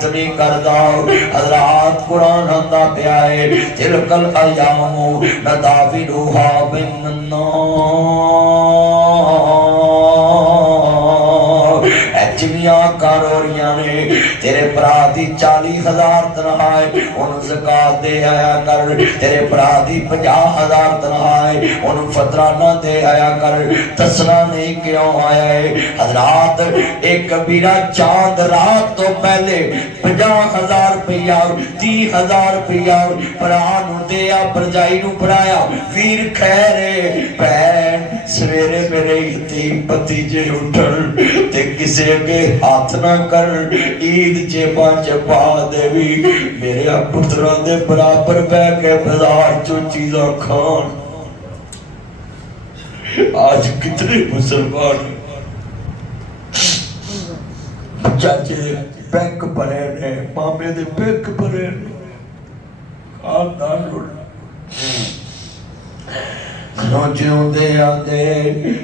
नहीं करदा हजरात कुरान आंदा पिया है तिलकल अयामु नदाविलुहा बिन्नास जिमियां कारोरियां ने तेरे भरा दी 40,000 तनहाए उन ज़कात दे आया कर तेरे भरा दी 50,000 तनहाए उन फतराना दे आया कर दसना नहीं क्यों आया है हजरात एक कबीरा चांद रात तो पहले 50,000 रुपया 30,000 रुपया भरा नूं दिया भरजाई नूं पढ़ाया वीर खैरे भैन सवेरे मेरे यतीम भतीजे उठन ते किसे अगे हाथ ना कर ईद जेबा चपा देवी मेरे पुत्रों दे बराबर बह के बाजार चो चीजा खान। आज कितने मुसलमान चाचे बैंक भरे ने मामे दे बैंक भरे ने खानदान जिउंदे आंदे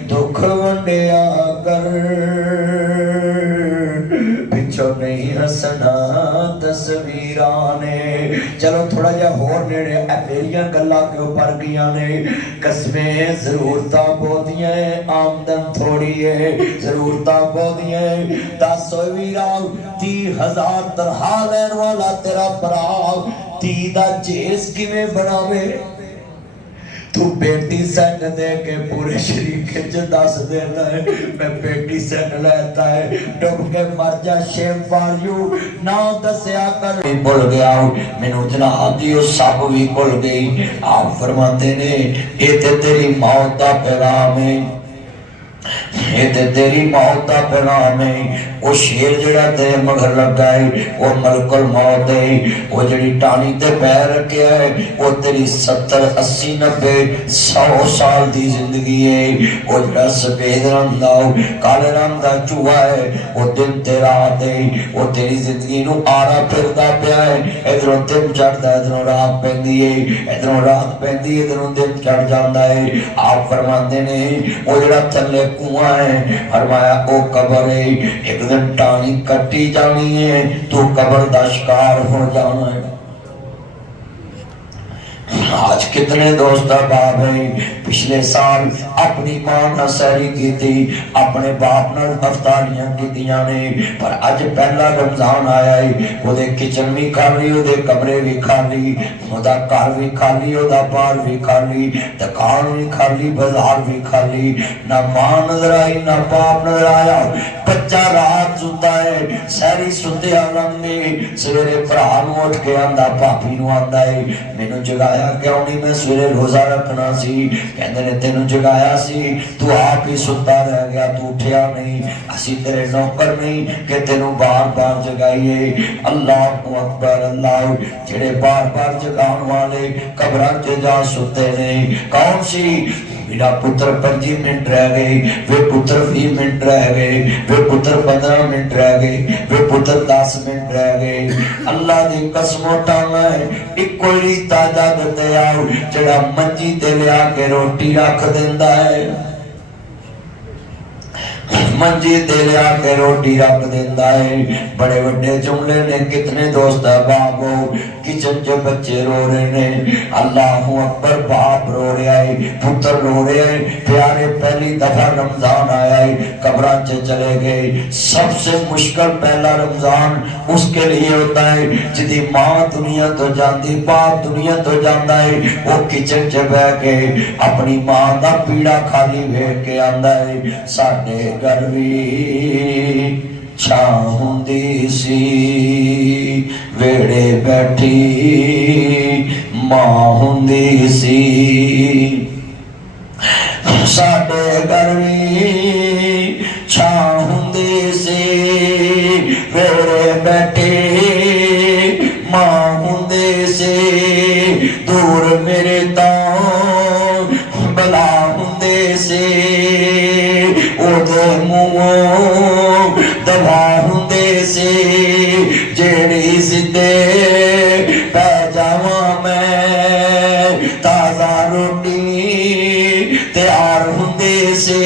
दुख वंडिया कर पिछो नहीं हसना तस्वीरां ने। चलो थोड़ा जा होर नेड़े मेरियां गल्लां क्यों पर गईयां ने कसमें जरूरतां बहुतियां आमदन थोड़ी है जरूरतां बहुतियां 10 वीरा 30,000 तनखा लैण वाला तेरा भरा 30 दा चेस किवें बनावे तू बेटी सेट दे के पूरे शरीके च दस देना है मैं बेटी सेट लेता है डुब के मर जा शेम फॉर यू ना दसया कर भूल गया मैनू जनाब दी सब भी भूल गई आप फरमाते ने ये ते तेरी मौत दा पैगाम है ये ते तेरी मौत दा पैगाम है वो शेर जेड़ा तेरे मगर लगा है वो मलकुल मौत है वो जेड़ी टानी ते पैर रखिया है वो तेरी 70 80 90 100 साल दी जिंदगी है वो जेड़ा सफेद रंग दा काले रंग दा चूहा है वो दिन ते रात है वो तेरी जिंदगी नू आरा फिरदा पिया है इधरों दिन चढ़दा इधरों रात पैंदी है इधरों रात पैंदी इधरों दिन चढ़ जांदा है आप फरमांदे ने वो जेड़ा थल्ले कुआं है फरमाया वो कब्र है एक दिन टानी कट्टी जानी है तू कब्र दा शिकार हो जाना है। आज कितने दोस्त बाप हैं पिछले साल अपनी मां नाल सैरी की थी अपने बाप नाल अफ्तारियां कीतियां ने पर अज पहला रमजान आया है ओदे किचन भी खाली ओदे कमरे भी खाली ओदा घर भी खाली ओदा बाहर भी खाली दुकान भी खाली बाजार भी खाली ना मां नजर आई ना बाप नजर आया बच्चा रात सुता है सैरी सुते लम्बे सवेरे भरा नूं उठ के आंदा भाभी नूं आंदा है मैनूं जगाया क्यों नहीं मैं सवेरे रोजा रखना सी कहंदे ने तेनू जगाया सी तू आप ही सुता रह गया तू उठया नहीं असी तेरे नौकर नहीं कि तेनू बार-बार जगाइए। अल्लाहु अकबर अल्लाह जेड़े बार-बार जगाउण वाले कब्रां च जा सुते ने कौन सी मेरा पुत्र 25 मिनट रह गए वे पुत्र 20 मिनट रह गए वे पुत्र 15 मिनट रह गए वे पुत्र 10 मिनट रह गए अल्लाह दी कसम उठाना है इको रिश्ता जग ते आओ जेड़ा मंजी ते लिया के रोटी रख देंदा है मंजी ते लिया के रोटी रख देंदा है। बड़े बड़े जुमले ने कितने दोस्त बाबो किचन च बच्चे रो रहे ने अल्लाहु अकबर बाप रो रहा है पुत्र रो रहा है प्यारे पहली दफा रमजान आया है कब्रां च चले गए। सबसे मुश्किल पहला रमजान उसके लिए होता है जिदी मां दुनिया तो जाती बाप दुनिया तो जाता है वो किचन च बह के अपनी मां दा पीड़ा खाली वेख के आंदा है साडे घर छां हुंदी सी वेड़े बैठी मां हुंदी सी साडे घर छां हुंदी सी वेड़े बैठी मां हुंदी सी दूर मेरे तो बला हुंदी सी ओदे मुंह दबा हुंदे से जेड़ी सिद्धे पै जावा मैं ताजा रोटी तैयार हुंदे से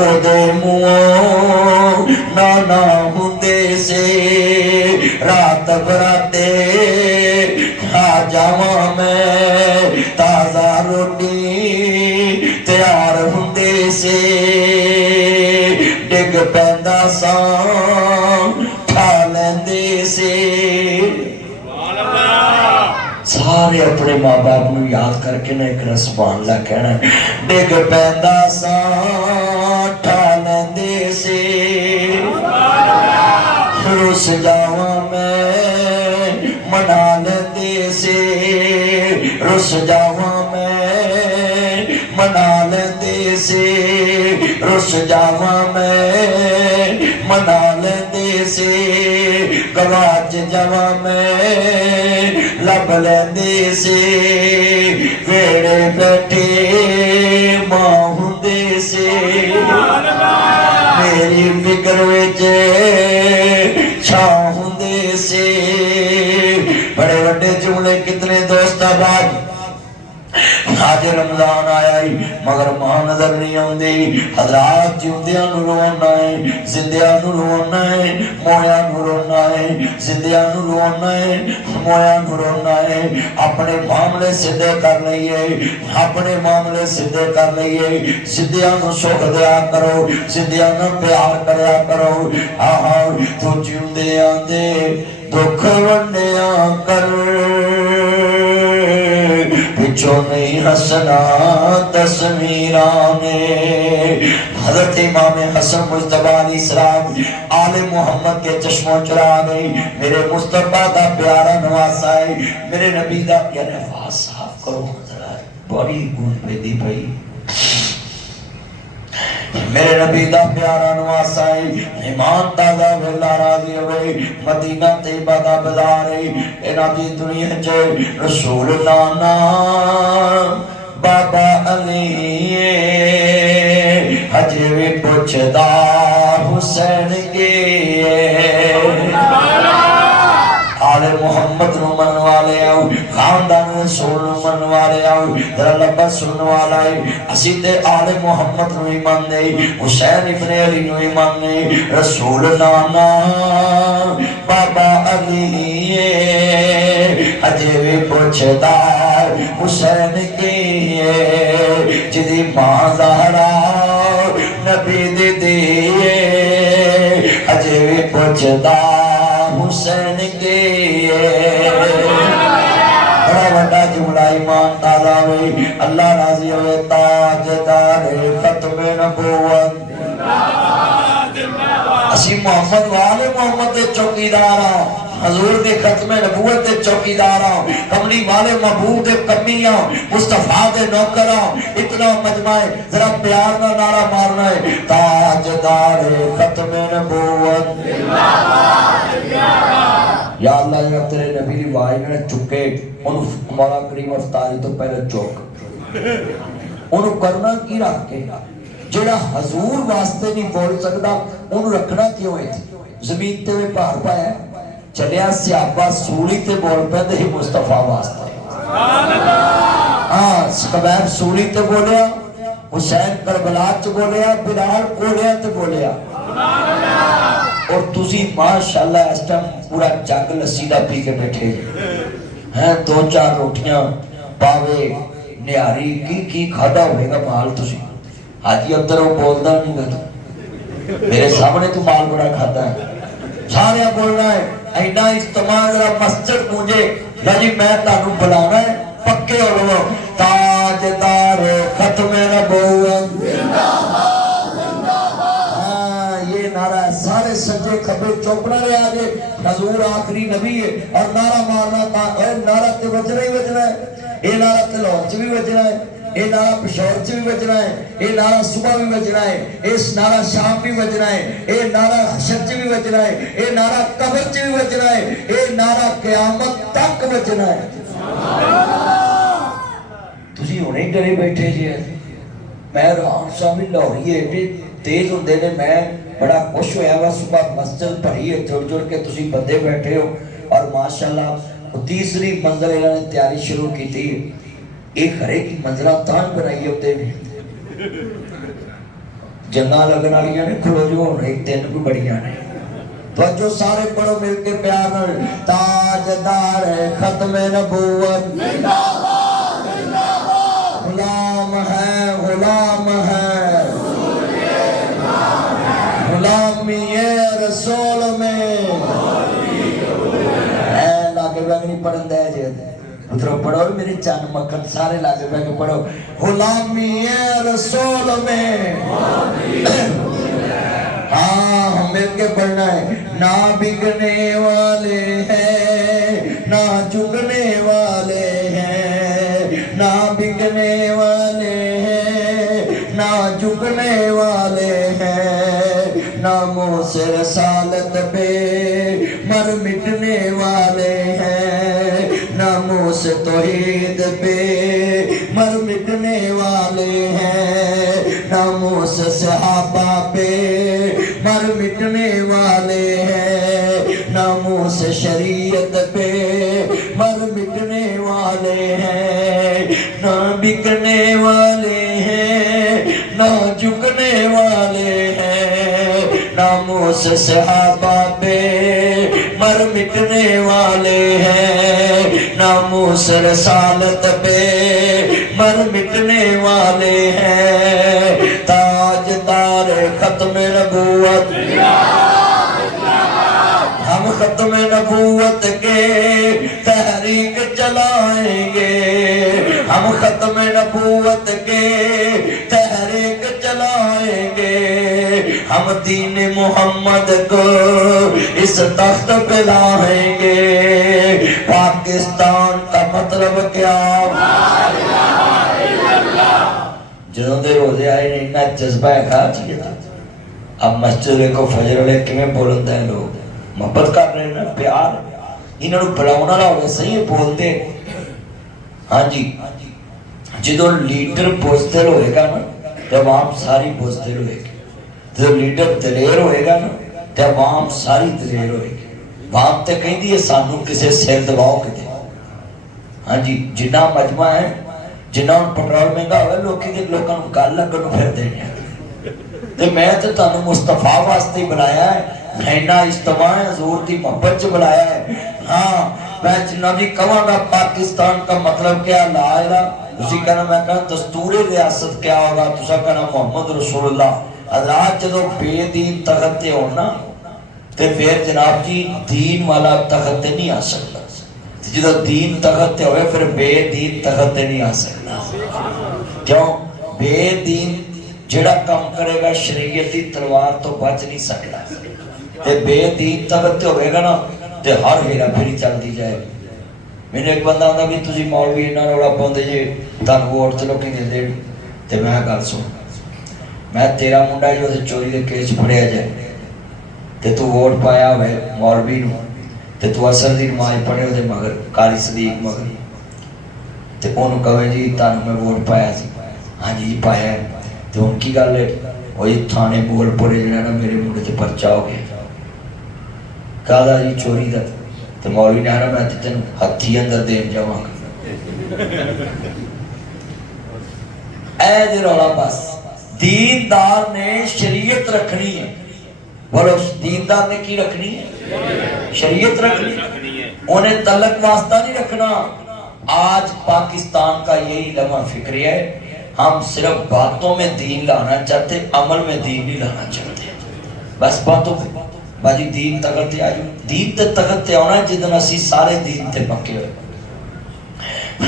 ओदे मुंह ना हुंदे से रात बराते आ जावा मैं ताज़ा रोटी तैयार हुंदे से डिग पैंदा सा खा लैंदे से सारे अपने माँ बाप को याद करके ना एक सुभान अल्लाह कहना डिग पैंदा सा ठा लैंदे से रुस जावा मैं मना लैंदे से रुस जावा मैं मना लैंदे से रुस जावा मैं मना लैंदे से गवाच जावा मैं लब लैंदे से वेड़े बैठे मां हुंदे से मेरी फिक्र विच छा हुंदे से बड़े बड़े जुमले कितने दोस्त आबाद आज रमजान आया ही मगर मां नजर नहीं आती हजरात जिंदियां नूं रोना है जिंदियां नूं रोना है मोया नूं रोना है जिंदियां नूं रोना है मोया नूं रोना है अपने मामले सीधे कर लईए अपने मामले सीधे कर लईए जिंदियां नूं सुख दिया करो जिंदियां नूं प्यार करया करो आहा तू जिंदियां दे दुख वंडिया कर पिछो नहीं हसना तस्वीरां ने हजरत इमाम हसन मुस्तफा अलैहिस्सलाम आले मोहम्मद के चश्मों चुरा गई मेरे मुस्तफा का प्यारा नवासा है मेरे नबी का क्या नवाज साफ करो बड़ी गुण बेदी भाई मेरे नबी दा प्यारा नवासा है ईमान ताजा वेला राजी होवे मदीना तैयबा दा बाजार है इना दी दुनिया च रसूल नाना बाबा अली हजे भी पुछदा हुसैन के आले मोहम्मद नु मन वाले आओ खानदान रसूल नु मन वाले आओ जरा लब्बा सुनने वाला है असी ते आले मोहम्मद नु ही मानने हुसैन इब्ने अली नु ही मानने रसूल नाना बाबा अली अजे भी पुछदा हुसैन के जिदी मां ज़हरा नबी दी दी अजे भी पुछदा हुसैन के बड़ा बड़ा जुमला ईमान ताज़ा वे अल्लाह राजी होवे ताजदार खत्म नबूवत असी मोहम्मद वाले मोहम्मद दे चौकीदार हां हजूर दे खत्म नबूवत दे चौकीदार हां कमली वाले महबूब दे कमी हां मुस्तफा दे नौकर हां इतना मजमा है जरा प्यार का नारा मारना है ताजदार खत्म नबूवत या अल्लाह जब तेरे नबी की आवाज ने चुके उन्होंने मौला करीम अफ्तारी तो पहले चुक उन्होंने करना की रख के जेड़ा हजूर वास्ते नहीं बोल सकता उन्होंने रखना क्यों है जमीन ते में भार पाया चलिया सियाबा सूली ते बोल पैंदे ही मुस्तफा वास्ते हाँ सबैब सूली ते बोलिया हुसैन करबला च बोलिया बिलाल कोलिया ते बोलिया और तुसी माशाअल्लाह इस टाइम पूरा जग लस्सी दा पी के बैठे हैं दो चार रोटियां पावे निहारी की खादा होएगा माल तुसी हाजी अंदर वो बोलदा नहीं गा मेरे सामने तू माल बड़ा खाता है सारे बोलना है ऐना इस्तेमाल जरा मस्जिद गूंजे जी मैं तानू बुलाना है पक्के हो ताजदार खत्म नबूवत नारा सारे सज्जे खब्बे चौकड़ा रे आगे हजूर आखिरी नबी है और नारा मारना था नारा ते बजना ही बजना है ये नारा ते लाहौर च भी बजना है ये नारा पेशावर च भी बजना है ये नारा सुबह भी बजना है इस नारा शाम भी बजना है ये नारा हशर च भी बजना है ये नारा कब्र च भी बजना है ये नारा क़यामत तक बजना है तुसी हुणे डरे बैठे जी मैं राम साहब लाहौरी एडे तेज हुंदे ने मैं बड़ा खुश होया वा सुबह मस्जिद भरी है जुड़ जुड़ के तुसी बंदे बैठे हो और माशाअल्लाह तीसरी मंजिल इन्होंने तैयारी शुरू की थी एक हरे की मंजिल तान बनाई होते जंगा लगन वाली ने खलो जो एक दिन भी बड़िया ने तो सारे पढ़ो मिलके प्यार नाल। ताजदार है खत्म नबूवत, गुलाम है गुलाम है, गुलामी रसूल में लागे बैग नहीं पढ़न दे जे पुत्रो पढ़ो मेरे चन मक्खन सारे लागे बैग पढ़ो। गुलामी रसूल में हाँ हम मिलके पढ़ना है। ना बिकने वाले हैं ना झुकने वाले हैं, ना बिकने वाले हैं ना झुकने वाले हैं, ना मुँह से रसालत पे मर मिटने वाले हैं, ना मुँह से तौहीद पे मर मिटने वाले हैं, ना मुँह से सहाबा पे मर मिटने वाले हैं, ना मुँह से शरीयत पे मर मिटने वाले हैं, ना बिकने वाले हैं ना झुकने वाले हैं, ना मुँह से सहाबा पे मर मिटने वाले हैं, ना मुँह से रसालत पे मर मिटने वाले हैं। ताजदार खत्म नबूवत, हम खत्म नबूवत के तहरीक चलाएंगे, हम खत्म नबूवत के तहरीक चलाएंगे, हम दीन मोहम्मद को इस तख्त पे लाएंगे। पाकिस्तान का मतलब क्या? ਜਦੋਂ ਦੇ ਰੋਜ਼ੇ ਆਏ ਨੇ ਇੰਨਾ ਜਜ਼ਬਾ ਹੈ ਖਾ ਚੀਏ। अब मस्जिद देखो फजर वाले किवें बोलते हैं, लोग मोहब्बत कर रहे हैं, प्यार इन्होंने बुलाने वाला हो सही बोलते। हाँ जी, जो लीडर बुज़दिल होएगा ना तो आवाम सारी बुज़दिल होएगी, जो लीडर दलेर होएगा ना तो आवाम सारी दलेर होएगी। आवाम तो कहती है सानू किसी सिर दबाओ किते। हाँ जी, जिन्ना मजमा है जिन्ना पेट्रोल महंगा हो लोगों को गल लगन फिरते हैं। तो मैं तो तुहानू मुस्तफा वास्ते ही बुलाया है, महीना इज्तिमा है हजूर की मोहब्बत च बुलाया है। हाँ मैं जिन्ना भी कहांगा पाकिस्तान का मतलब क्या, ला इलाहा तुसी कहना, मैं कहना दस्तूर रियासत क्या होगा, तुसा कहना मोहम्मद रसूलुल्लाह। हज़रात जदों बेदीन तख्त ते होना ते फिर जनाब जी दीन वाला तख्त ते नहीं आ सकता, जो दीन तख्त ते होवे फिर बेदीन तख्त ते नहीं आ सकता। क्यों? बेदीन जेड़ा काम करेगा शरीयत की तलवार तो बच नहीं सकता, ते बेदीन तख्त ते होवेगा ना ते हर हेरा फेरी चलती जाए। मैंने एक बंदा आंदा भी तुसी मौलवी इन्ना रौला पाउंदे जे तुहानू वोट ते लोकी दिंदे, ते मैं गल सुन, मैं तेरा मुंडा जो चोरी के केस फड़िया जाए ते तू वोट पाया होवे मौलवी नू ते तू असर दी नमाज पढ़े ओदे मगर कारी सदीक मगर ते ओनू कहे जी तुहानू मैं वोट पाया सी, हाँ जी पाया है, तो उनकी गल है वही थाने बोलपुरे जो ना मेरे मुंडे से परचा हो गया कहदा जी चोरी का, तो मौलवी ने आना मैं तेन हथी अंदर देन जावांगा। ऐ रौला बस दीनदार ने शरीयत रखनी है, बोलो दीनदार ने की रखनी है? शरीयत रखनी है, उन्हें तलक वास्ता नहीं रखना। आज पाकिस्तान का यही लम्हा फिक्र है, हम सिर्फ बातों में दीन लाना चाहते, अमल में दीन नहीं लाना चाहते। बस बातों पे बाजी दीन तगत आई, दीन ते तगत आना जिदन असी सारे दीन ते पक्के हुए।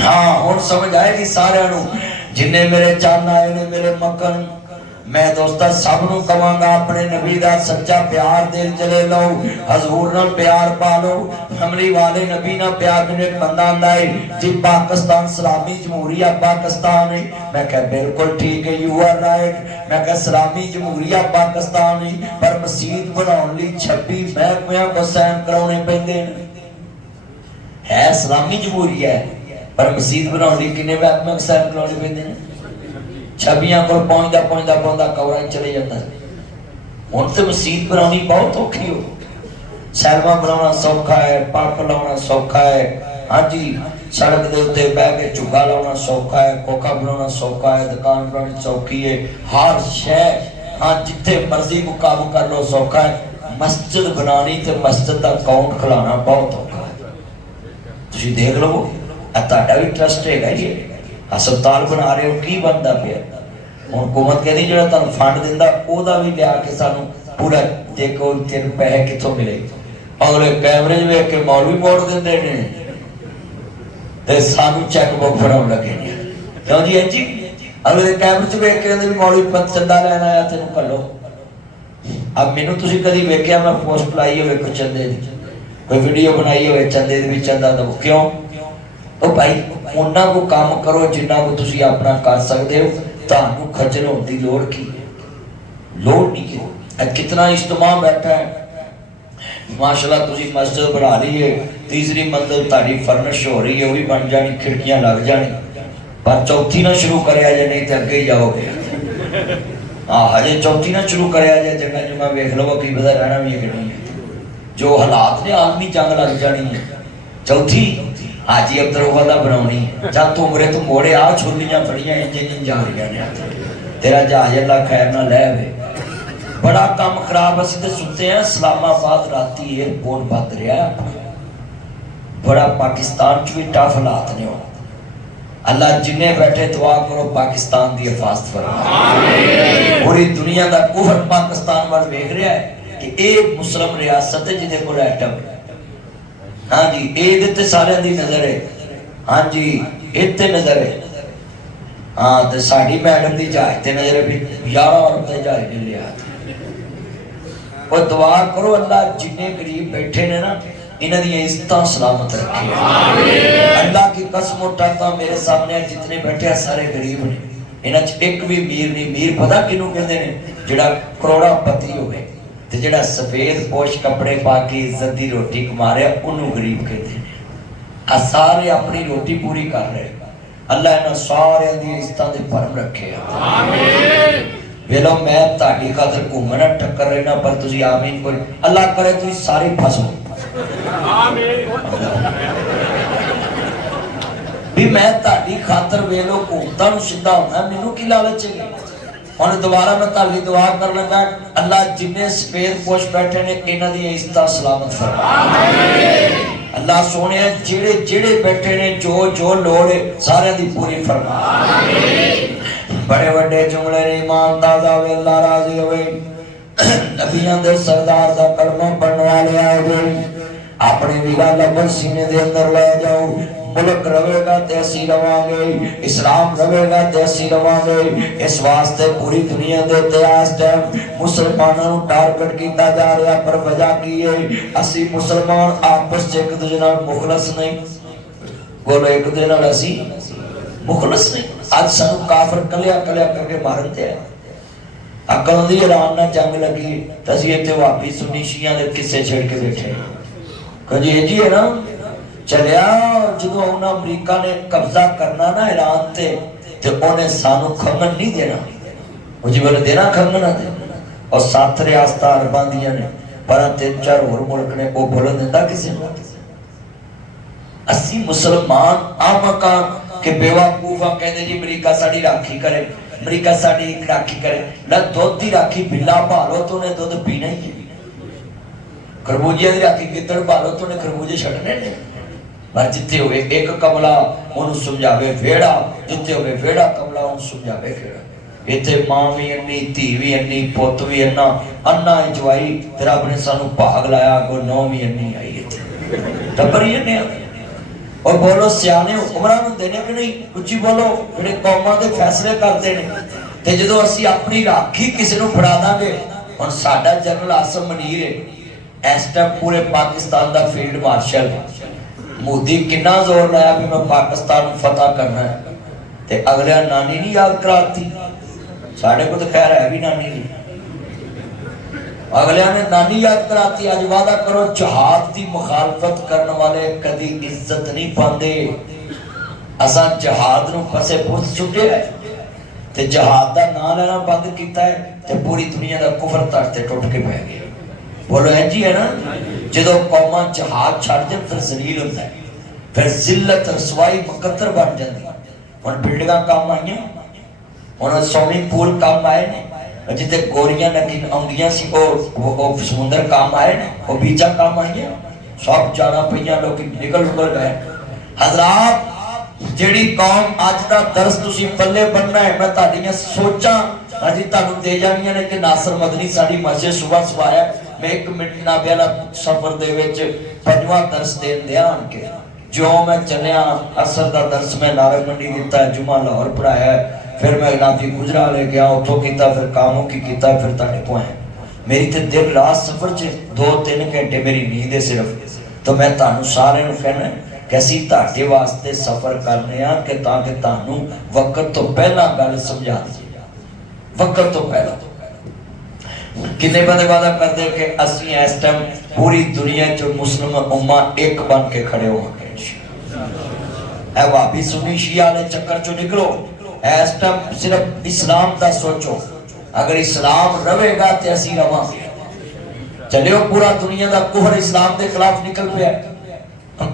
हाँ हुण समझ आएगी सारिਆਂ ਨੂੰ, जिन्ने मेरे चन्न आए ने मेरे मक्खन, मैं दोस्ता सब नूं कहांगा अपने नबी दा सच्चा प्यार दिल च ले लो, हजूर नाल प्यार पा लो, हमरी वाले नबी नाल प्यार। मैंने एक बंदा आंदा है जी पाकिस्तान सलामी जमहूरिया पाकिस्तान है, मैं कहा बिल्कुल ठीक है, यू आर राइट। मैं कहा सलामी जमहूरिया पाकिस्तान है पर मसीत बनाउण लई 26 महकमियां को साइन कराउणे पैंदे है। सलामी जमहूरिया है पर मसीत बनाउण लई किन्ने महकमियां को साइन कराउणे पैंदे ने? छबियां को पहुंचता कवरा चले जाता। हुण तो मसीत बनानी बहुत औखी हो, सैलवा बनाना सौखा है, पंप लाना सौखा है, हाँ जी सड़क के उत्ते बह के झुग्गा लाना सौखा है, खोखा बनाना सौखा है, दुकान बनानी सौखी है, हर शह हाँ जिथे मर्जी को काबू कर लो सौखा है। मस्जिद बनानी तो मस्जिद का अकाउंट खुलाना बहुत औखा है। तुसीं देख लो तुहाडा भी ट्रस्ट है जी, हस्पताल बना रहे हो, की बनता पे हुण हुकूमत कहती जो तुहानूं फंड दिंदा ओहदा भी लिया के सानूं पूरा देखो तेन पैसे कित्थों मिले। अगले कैमरे वेख के मौलवी मोड़ देंदे ने ते सानूं चैकबुक फड़ाउण लगे ने, क्यों जी? है जी, अगले कैमरे च वेख के कहंदे भी मौलवी चंदा लैण आया तेनूं घल्लो। अब मैनूं तुसीं कदी वेखिया मैं पोस्ट लाई होवे कोई चंदे दी, कोई वीडियो बनाई होवे चंदे दी भी चंदा दो, क्यों? ओ भाई उन्ना को काम करो जिन्ना को तुसीं अपना कर सकदे हो, तुहानूं खज्जल होण दी लोड़ की लोड़ नहीं है। कितना इज्तिमा बैठा है माशाल्लाह, तुसीं मस्जिद बना ली है, तीसरी मंजिल तारी फर्निश हो रही है, वो भी बन जानी, खिड़कियां लग जानी, पर चौथी ना शुरू करिया जे, नहीं तो अगे ही जाओगे। हाँ हजे चौथी ना शुरू करिया जे, जगह जुमा वेख लो की पता रहना भी है कि नहीं है। जो हालात ने आलमी जंग लग जानी है। चौथी हाजी अब्दुल बनानी है, जब तू उमरे तो मोड़े आ छुलियां फड़ियां इंज जा रही ने, तेरा जहाज अल्लाह खैर ना लै वे। बड़ा काम खराब, असीं ते सुते हैं इस्लामाबाद राती एयरपोर्ट बंद रहा, बड़ा पाकिस्तान च भी टफ हालात ने। अल्लाह जिन्ने बैठे दुआ करो पाकिस्तान की हिफाजत फरमाए। पूरी दुनिया का कुफर पाकिस्तान वाल वेख रहा है कि एक मुस्लिम रियासत है जिहदे कोल एटम है। हाँ जी, ये ते सारियां दी नजर है। हाँ जी, इत्ते नजर है। हाँ तो साडी मैडम दी जहाज ते नजर है भी 11 अरब का जहाज ने लिया। और दुआ करो अल्लाह जिन्ने गरीब बैठे ने ना इन्हां दी इज्जतां सलामत रखे। अल्लाह की कसम उठाता मेरे सामने जितने बैठे सारे गरीब ने, इन्हां च एक भी मीर नहीं। मीर पता किनू कहंदे ने? जिहड़ा करोड़ापति होवे ते जिहड़ा सफेद पोश कपड़े पा के इज्जत दी रोटी कमा रहा उन्होंने गरीब कहते हैं। आ सारे अपनी रोटी पूरी कर रहे। अल्लाह इन्हां सारे दी इज्जतां दे भरम रखे। आमीन। वेलो मैं ताड़ी खातर घूमना टक्कर रहना, पर तुसी आमीन कोई अल्लाह करे तुसी सारे फसो। आमीन। भी मैं ताड़ी खातर वेलो घूमता नु सीधा होना, मैनू की लालच है? और दोबारा मैं ताली दुआ कर लगा अल्लाह जिन्ने सफेद पोश बैठे ने इन्हां दी इज्जत सलामत फरमा। आमीन। अल्लाह सोने जेड़े जेड़े बैठे ने जो जो लोड़ है सारे दी पूरी फरमा। आमीन। बड़े बड़े जुमले ने ईमान ताजा वे अल्लाह राजी होवे। नबियां दे सरदार दा कलमा पढ़ने वाले आए, अपने भी गल अपन सीने दे अंदर ले जाओ। मुल्क रहेगा ते असी रवांगे, इस्लाम रहेगा ते असी रवांगे। इस वास्ते पूरी दुनिया दे इतिहास टाइम मुसलमानों को टारगेट किया जा रहा, पर वजह की है असी मुसलमान आपस च एक दूसरे नाल मुखलस नहीं। बोलो एक दूसरे नाल असी मुखलस नहीं। आज सानू काफिर कलिया कलिया करके मारन ते अकल दी ईरान नाल जंग लगी ते असी इत्थे वापी सुन्नी शिया दे किस्से छेड़ के बैठे। कजी ये जी है ना चलिया जो उन्हें अमरीका ने कब्जा करना ना ईरान ते ते उन्हें सानू खंगन नहीं देना। मुझे बोले देना खंगन ना दे। और 7 रियासतां अरबां दियां ने, पर 3-4 होर मुल्क ने, वो बोलन दिंदा किसी नूं? असी मुसलमान आमका के बेवकूफा कहते जी अमरीका साडी राखी करे, अमरीका साडी राखी करे। ना दुध की राखी बिल्ला भालो तो उन्हें दुध पीना ही है। खरबूजे की राखी गिद्दड़ भालो तो उन्हें खरबूजे छड्डने ने। पर जिथे होवे एक कमला उन्हें समझावे वेड़ा, जिथे होवे वेड़ा कमला उन्हें समझावे खेड़ा। इत्थे मां भी अन्नी, धी भी अन्नी, पुत भी अन्ना, अन्ना जवाई तेरा अपने सानू भाग लाया को नौ भी अन्नी आई इत्थे टब्बर ही अन्ने। और बोलो सियाने हुक्मरां नूं देने कि नहीं? उच्ची बोलो जिहड़े कौमां दे फैसले करते ने। ते जदों असीं अपनी राखी किसी नूं फड़ा दांगे, हुण साडा जनरल आसम मनीर है इस टाइम पूरे पाकिस्तान दा फील्ड मार्शल। मोदी कितना जोर लाया भी मैं पाकिस्तान फतह करना है, ते अगले नानी नहीं याद कराती। साढ़े को तो खैर है भी नानी नहीं, अगले ने नानी याद कराती। आज वादा करो जहाद की मुखालफत करने वाले कदी इज्जत नहीं पाते। असा जहाद नूं फसे पुछ चुके हैं ते जहाद का नाम लेना बंद किया है, ते पूरी दुनिया का कुफर तट ते टुट के पै गए। बोलो है जी है ना? जो कौमां जहाज छड़ जाए फिर जलील होता है, फिर जिल्लत रसवाई मुकद्दर बन जाती। हुण बिल्डिंगां काम आईयां, हुण स्विमिंग पूल काम आए ने, जिते गोरियां नगी आउंदियां सी ओ समुंदर काम आए ने, ओ बीजा काम आई, सब जाना पईयां, लोग निकल गए। हजरात ਜਿਹੜੀ कौम अज का दर्स तुसी पल्ले बनना है, मैं तुहाडीआं सोचां अजी तुहानूं दे जाणीआं ने कि नासर मदनी साडी मस्जिद सुबह सवाया। मैं 1 मिनट नाबे वाला सफर दे विच 5वां दर्स देन दिया आण के, जो मैं चलिया असर दा दर्स मैं नारक मंडी दिता, जुमा लाहौर पढ़ाया, फिर मैं नाफी गुजरा ले गया, उतों कीता, फिर कामों की कीता, फिर तुहाडे को आया। मेरी ते दिन रात सफर च 2-3 घंटे मेरी नींद है सिर्फ। तो मैं तुहानूं सारिआं नूं कहना कि असीं तुहाडे वास्ते सफर करने आ कि ताकि तुहानूं वक्त तो पहला गल समझा दईए, वक्त तो पहला। कितने बंदे वादा करते कि असीं इस टाइम पूरी दुनिया च मुस्लिम उम्मा एक बन के खड़े होवांगे। ऐ वाबी सुन्नी शिया वाले चक्कर चों निकलो, इस टाइम सिर्फ इस्लाम दा सोचो। अगर इस्लाम रहेगा तो असीं रवांगे। चलियो पूरा दुनिया दा कुफर इस्लाम के खिलाफ निकल पिया।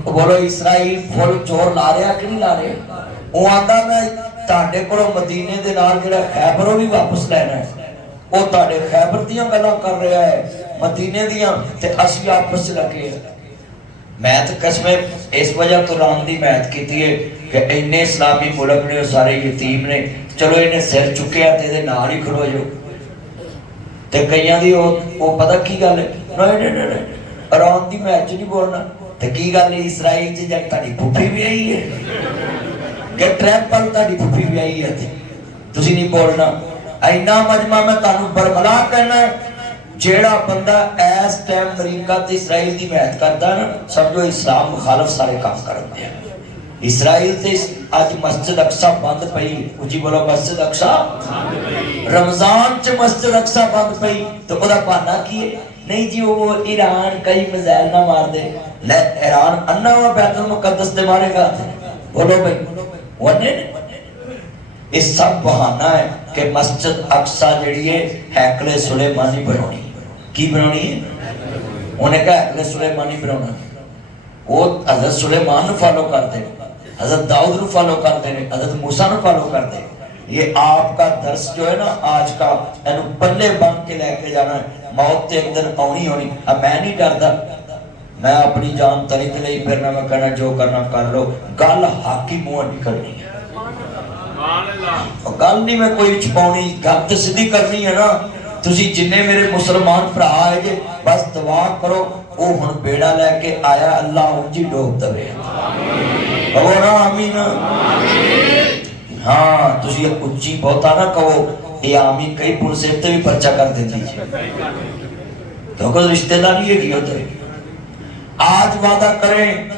बोलो इसराइल फुल जोर ला रहा कि नहीं ला रहा? वो आंदा मैं तुहाडे कोलों मदीने दे नाल जिहड़ा खैबर वो भी वापस लेना है, वो तुहाडे खैबर दीयां गल्लां कर रहा है, मदीने दीयां, ते असीं आपस च लगे। मैं तो कसम इस वजह तो राम दी मैत कीती है कि इन्ने इस्लामी मुल्क ने सारे यतीम ने, चलो इन्हें सिर चुकिया ते इहदे नाल ही खड़ो जो। ते कईयां दी वो पता की गल है, नहीं राम दी मैत च नहीं बोलना। ते की गल इसराइल च जब तुहाडी फुफी भी आई है कि ट्रैपल तुहाडी फुफी भी आई है, तुसीं नहीं बोलना। इन्ना मजमा मैं तुहानूं बरमला कहना, जेड़ा बंदा इस टाइम अमरीका ते इसराइल दी मैत करदा ना, समझो इस्लाम मुखालफ सारे काम करदे हैं। इसराइल ते अज मस्जिद अक्सा बंद पई, उची बोलो मस्जिद अक्सा, रमजान च मस्जिद अक्सा बंद पई, तो ओदा बहाना की है? नहीं जी वो ईरान कई मिसाइल ना मार दे। ले ईरान अन्ना हुआ बैतुल मुकद्दस दे मारेगा, बोलो भाई वने ये सब बहाना है कि मस्जिद अक्सा जड़ी है हैकले सुलेमानी बनानी। की बनानी है? उन्हें कहा हैकले सुलेमानी बनाना। वो हजरत सुलेमान को फॉलो करते, हजरत दाऊद को फॉलो करते हैं, हजरत मूसा को फॉलो करते हैं। ये आपका दर्स जो है ना आज का, इन्हू पल्ले बन के लेके जाना है। मौत तो एक दिन आनी होनी। अब मैं नहीं डरदा, मैं अपनी जान तली ते लई फिरना, मैं कहना जो करना कर लो, गल हाकी मुंह निकलनी है। गल नहीं मैं कोई छुपानी, गल तो सीधी करनी है ना। तुसी जिन्ने मेरे मुसलमान भरा है जे बस दुआ करो, वो हुण बेड़ा लेके आया, अल्लाह उंजी डोब दवे। कहो ना आमीन। हाँ तुसी उच्ची बहुता ना कहो, ये आमीन कई पुलिस ते भी पर्चा कर देती है, क्योंकि रिश्तेदारी है उधर। आज वादा करें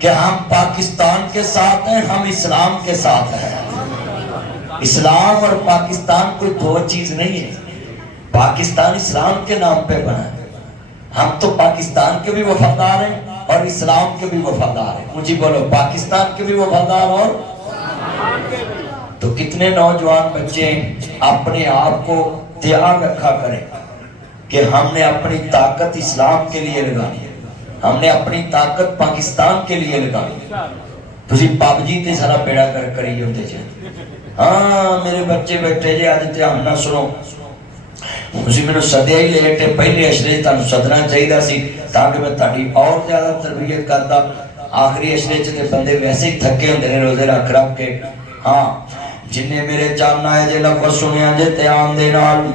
कि हम पाकिस्तान के साथ हैं, हम इस्लाम के साथ हैं। इस्लाम और पाकिस्तान कोई दो चीज नहीं है। पाकिस्तान इस्लाम के नाम पे बना है, हम तो पाकिस्तान के भी वफादार हैं और इस्लाम के भी वफादार हैं। मुझे बोलो पाकिस्तान के भी वफादार और तो कितने नौजवान बच्चे अपने आप को तैयार रखा करें कि हमने अपनी ताकत इस्लाम के लिए लगानी है, हमने अपनी ताकत पाकिस्तान के लिए लगानी। तुसी पबजी ते सारा बेड़ा कर करी होते जे। हाँ मेरे बच्चे बैठे जे, आज ध्यान ना सुनो, तुसी मैनूं सदिया ही लेट है, पहले अशरे तुहानूं सदना चाहिदा सी ताकि मैं तुहाडी और ज्यादा तरबियत करदा। आखिरी अशरे च ते बंदे वैसे ही थके हुंदे ने रोजे रख रख के। हाँ जिन्ने मेरे चाहना है जे लफ्ज़ सुनिया जे ध्यान दे नाल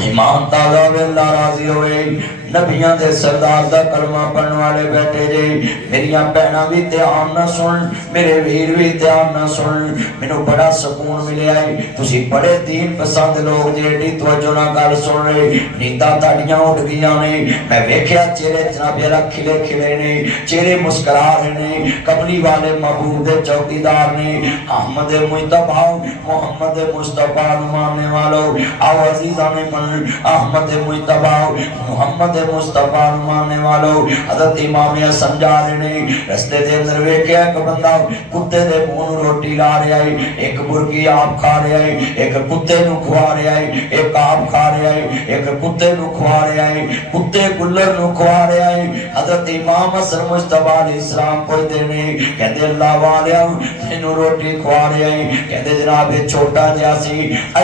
ईमान ताज़ा वे अल्लाह राजी होए। नबियां दे सरदार दा कलमा पढ़न वाले बैठे जे, मेरिया भैणां भी ध्यान ना सुन, मेरे वीर भी ध्यान ना सुन। मैनू बड़ा सुकून मिलिया है, तुसी बड़े दीन पसंद लोग जे, एडी तवज्जो नाल गल सुन रहे। नींदां ताड़ियां उड़ गईयां ने, मैं वेख्या चेहरे जनाब जरा खिले खिले ने, चेहरे मुस्कुरा रहे ने। कमली वाले महबूब दे चौकीदार ने, अहमद मुस्तफा मोहम्मद मुस्तफा मानने वालों, आओ अजीज़ां ने दुश्मन अहमद मुजतबा मुहम्मद मुस्तफा मानने वालों हजरत इमाम हसन जा रहे ने रस्ते दे अंदर वेख्या एक बंदा कुत्ते दे मुंह नु रोटी ला रहा है एक मुर्गी आप खा रहा है एक कुत्ते नु खवा रहा है एक आप खा रहा है एक कुत्ते नु खवा रहा है कुत्ते गुल्लर नु खवा रहा है हजरत इमाम हसन मुस्तफा अलैहिस्सलाम पुछदे ने कहंदे अल्लाह वालिया मैनू रोटी खवा रहा है कहंदे जनाब ये छोटा जिहा सी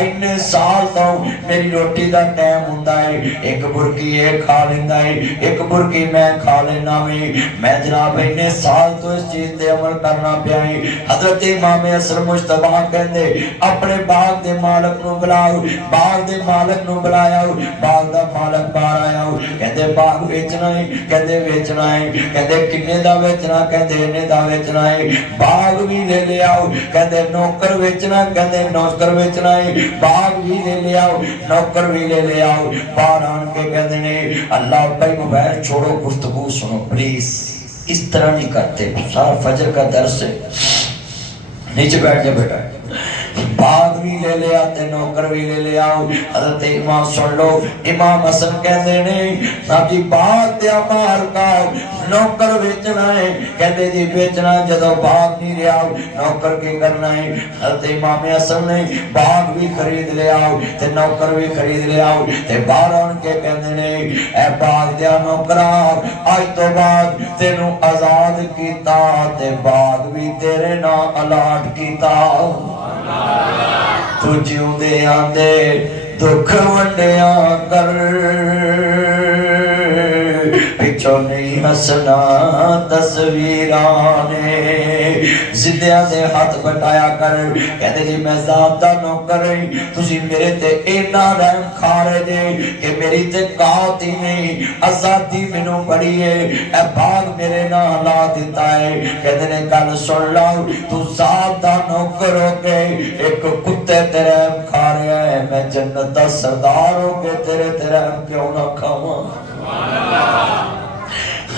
इन्ने साल तो मेरी रोटी दा टाइम हुंदा है एक मुर्गी ये खा लेंदा है एक मुर्गी मैं खा लेना वे मैं जनाब इन्ने साल तो इस चीज ते अमल करना पिया है हजरत इमाम हसन मुस्तफा कहंदे अपने बाग दे मालक नु बुलाओ बाग दे मालक नु बुलाया बाग दा मालक बाहर आया कहंदे बाग बेचना है कहंदे बेचना है कहंदे किन्ने दा बेचना कहंदे इन्ने दा बेचना है बाग भी ले ले आओ कहंदे नौकर बेचना कहंदे नौकर बेचना है बाग भी ले ले आओ नौकर भी ले ले आओ बाहर आन के कहंदे ने अल्लाह भाई मोबाइल छोड़ो गुफ्तगू सुनो प्लीज इस तरह नहीं करते सारा फजर का दर्स है नीचे बैठ जा बेटा बाग भी ले ले आते नौकर भी ले ले आओ हजरत इमाम सुन लो इमाम हसन कहते ने साडी बाग ते माल का नौकर बेचना है कहते जी बेचना जदों बाग नहीं रहा नौकर की करना है हजरत इमाम हसन ने बाग भी खरीद ले आओ ते नौकर भी खरीद ले आओ ते बाहर आन के कहते ने ए बाग दे नौकरा आज तो बाद तेनू आजाद कीता ते बाग भी तेरे नाम अलाट कीता तू जिउंदे आंदे दुख वंडिया कर पिछों नहीं हसना तस्वीरां ने जिंदियां दे हाथ बटाया कर कहते जी मैं ज़ात दा नौकर तुसी मेरे ते इन्ना रहम खा रहे जे कि मेरी ते कात ही नहीं आजादी मैनू बड़ी है ए बाग मेरे नाल ला दिता है कहते ने गल सुन ला तू ज़ात दा नौकर हो के एक कुत्ते ते रहम खा रहा है मैं जन्नत दा सरदार हो के तेरे ते रहम क्यों ना खावां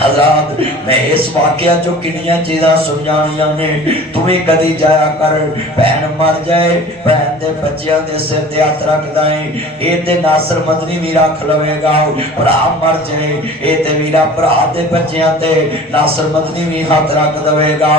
हज़रात मैं इस वाकया जो किनिया चीज़ां सुनानियां ने तुम्हें कदी जाया कर भैन मर जाए भैन दे बच्चियां दे सिर ते हथ रखदा है ए ते नासर मदनी भी रख लवेगा भरा मर जाए ए ते वीरा भरा दे बच्चियां ते नासर मदनी भी हाथ रख देवेगा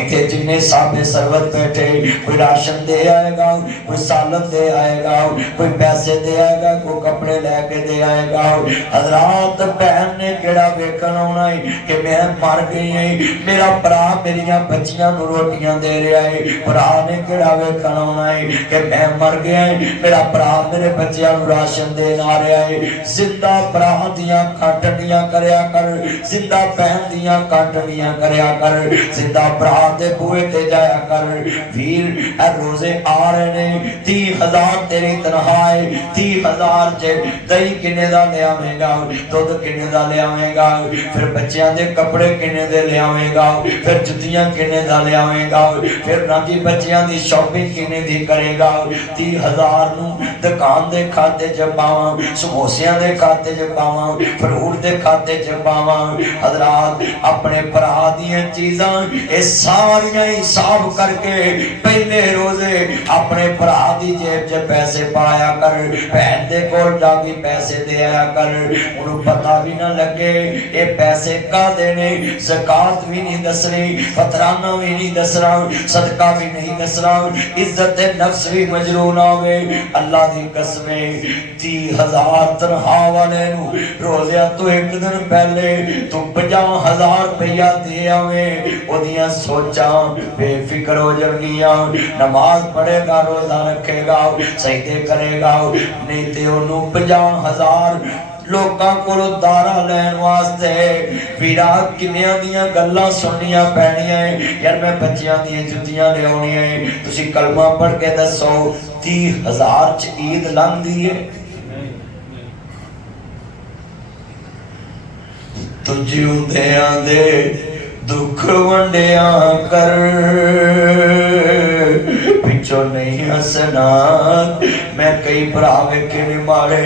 इत्थे जिन्ने साहबे सरवत बैठे कोई राशन दे आएगा कोई सालन दे आएगा कोई पैसे दे आएगा कोई कपड़े लेके दे आएगा हज़रात भैन ने केड़ा वेखण आउणा कि मैं मर गई है मेरा भरा मेरिया बच्चियां नूं रोटियां दे रहा है भरा ने केड़ा वेखण आउणा है कि मैं मर गया है मेरा भरा मेरे बच्चियां नूं राशन देन आ रहा है जिंदा भरा दियां काटड़ियां करया कर जिंदा बहन दियां काटड़ियां करया कर जिंदा भरा दे बूहे ते जाया कर वीर ए रोजे आ रहे ने 30,000 तेरी तनख्वाह है 30,000 च दही किन्ने दा ले आवेगा दुध किन्ने दा ले आवेगा फिर बच्चियां दे कपड़े किन्ने दे ले आवेगा फिर जुत्तियां किन्ने दा ले आवेगा फिर राजी बच्चियां दी शॉपिंग किन्ने दी करेगा 30,000 नु दुकान दे खाते च पावां समोसियां दे खाते च पावां फ्रूट दे खाते च पावां हज़रात अपने भरा दी चीज़ां ए सारियां हिसाब करके पहले रोजे अपने भरा दी जेब च पैसे पाया कर भैन दे कोल जाके पैसे दे आया कर उन्हें पता भी ना लगे ये पैसे का देने ज़कात भी नहीं दसनी फतराना भी नहीं दसना सदका भी नहीं दसना इज्जत नफ्स भी मजरू ना होवे अल्लाह दी कसम 30,000 तनख्वाह वाले नु रोज़िया तो एक दिन पहले तू 50,000 रुपया दे आवे ओदियां सोचा बेफिक्र हो जाएगियां नमाज पढ़ेगा रोजा रखेगा सजदे करेगा नहीं ते ओनू 50,000 लोकां कोलों दारा लैन वास्ते वीरा किन्नियां दियां गल्लां सुननियां पैणियां यार मैं बच्चियां दी जुत्तियां लियाउणियां तुसीं कलमा पढ़ के दसो 30,000 च ईद लंघदी है तू जिउंदियां दे दुख वंडिया कर पिछों नहीं हसना मैं कई भरा वेखे ने मारे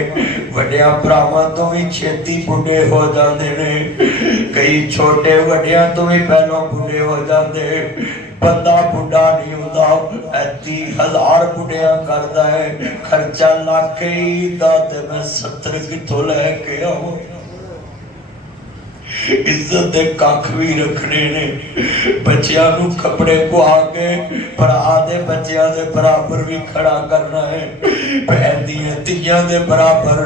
ਵੱਡਿਆਂ ਭਰਾਵਾਂ ਤੋਂ ਵੀ ਛੇਤੀ ਬੁੱਢੇ ਹੋ ਜਾਂਦੇ ਨੇ, ਕਈ ਛੋਟੇ ਵੱਡਿਆਂ ਤੋਂ ਵੀ ਪਹਿਲਾਂ ਬੁੱਢੇ ਹੋ ਜਾਂਦੇ। ਬੰਦਾ ਬੁੱਢਾ ਨਹੀਂ ਹੁੰਦਾ, 30,000 ਬੁੱਢਿਆਂ ਕਰਦਾ ਹੈ, ਖਰਚਾ ਲੱਖ ਹੀ ਦਾ ਤੇ ਮੈਂ 70 ਕਿੱਥੋਂ ਲੈ ਕੇ ਆਵਾਂ। ਇੱਜ਼ਤ ਦੇ ਕੱਖ ਵੀ ਰੱਖਣੇ ਨੇ, ਬੱਚਿਆਂ ਨੂੰ ਕੱਪੜੇ ਪਵਾ ਕੇ ਭਰਾ ਦੇ ਬੱਚਿਆਂ ਦੇ ਬਰਾਬਰ ਵੀ ਖੜਾ ਕਰਨਾ ਹੈ, ਭੈਣ ਦੀਆਂ ਧੀਆਂ ਦੇ ਬਰਾਬਰ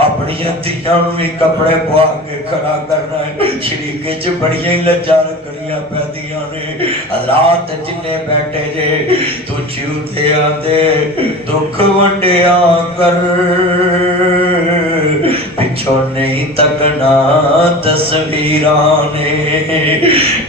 ਆਪਣੀਆਂ ਧੀਆਂ ਨੂੰ ਵੀ ਕੱਪੜੇ ਪਵਾ ਕੇ ਖੜਾ ਕਰਨਾ ਹੈ। ਸ਼ਰੀਕੇ 'ਚ ਬੜੀਆਂ ਹੀ ਲੱਜਾਂ ਰੱਖਣੀਆਂ ਪੈਂਦੀਆਂ ਨੇ। ਹਜ਼ਰਾਤ ਜਿੰਨੇ ਬੈਠੇ ਜੇ, ਤੂੰ ਜਿਉਂਦਿਆਂ ਦੇ ਦੁੱਖ ਵੰਡਿਆ ਕਰ, ਪਿੱਛੋਂ नहीं तकना तस्वीरां ने।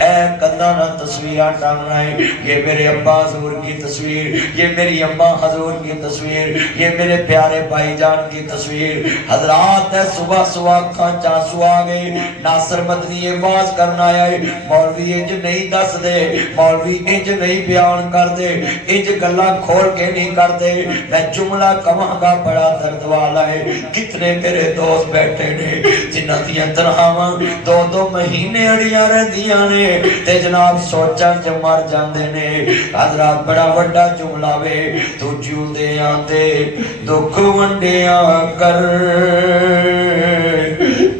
ऐ कंधा ना तस्वीरां टांगना है, ये मेरे अब्बा हजूर की तस्वीर, ये मेरी अम्मा हजूर की तस्वीर, ये मेरे प्यारे भाईजान की तस्वीर। हजरात है सुबह सुबह अखां च आंसू आ गए। नासर मदनी ये बात करना आया है, मौलवी इंज नहीं दस दे, मौलवी इंज नहीं बयान कर दे, इंज गल्लां खोल के नहीं कर दे। मैं जुमला कवांगा बड़ा दर्द वाला है। कितने मेरे दोस्त बैठे ने जिन्हां दियां तनखावां 2-2 महीने अड़ियां रहंदियां ने ते जनाब सोचां च मर जांदे ने। हज़रात बड़ा वड्डा जुमला वे, तू जिउंदियां दे दुख वंडिया कर,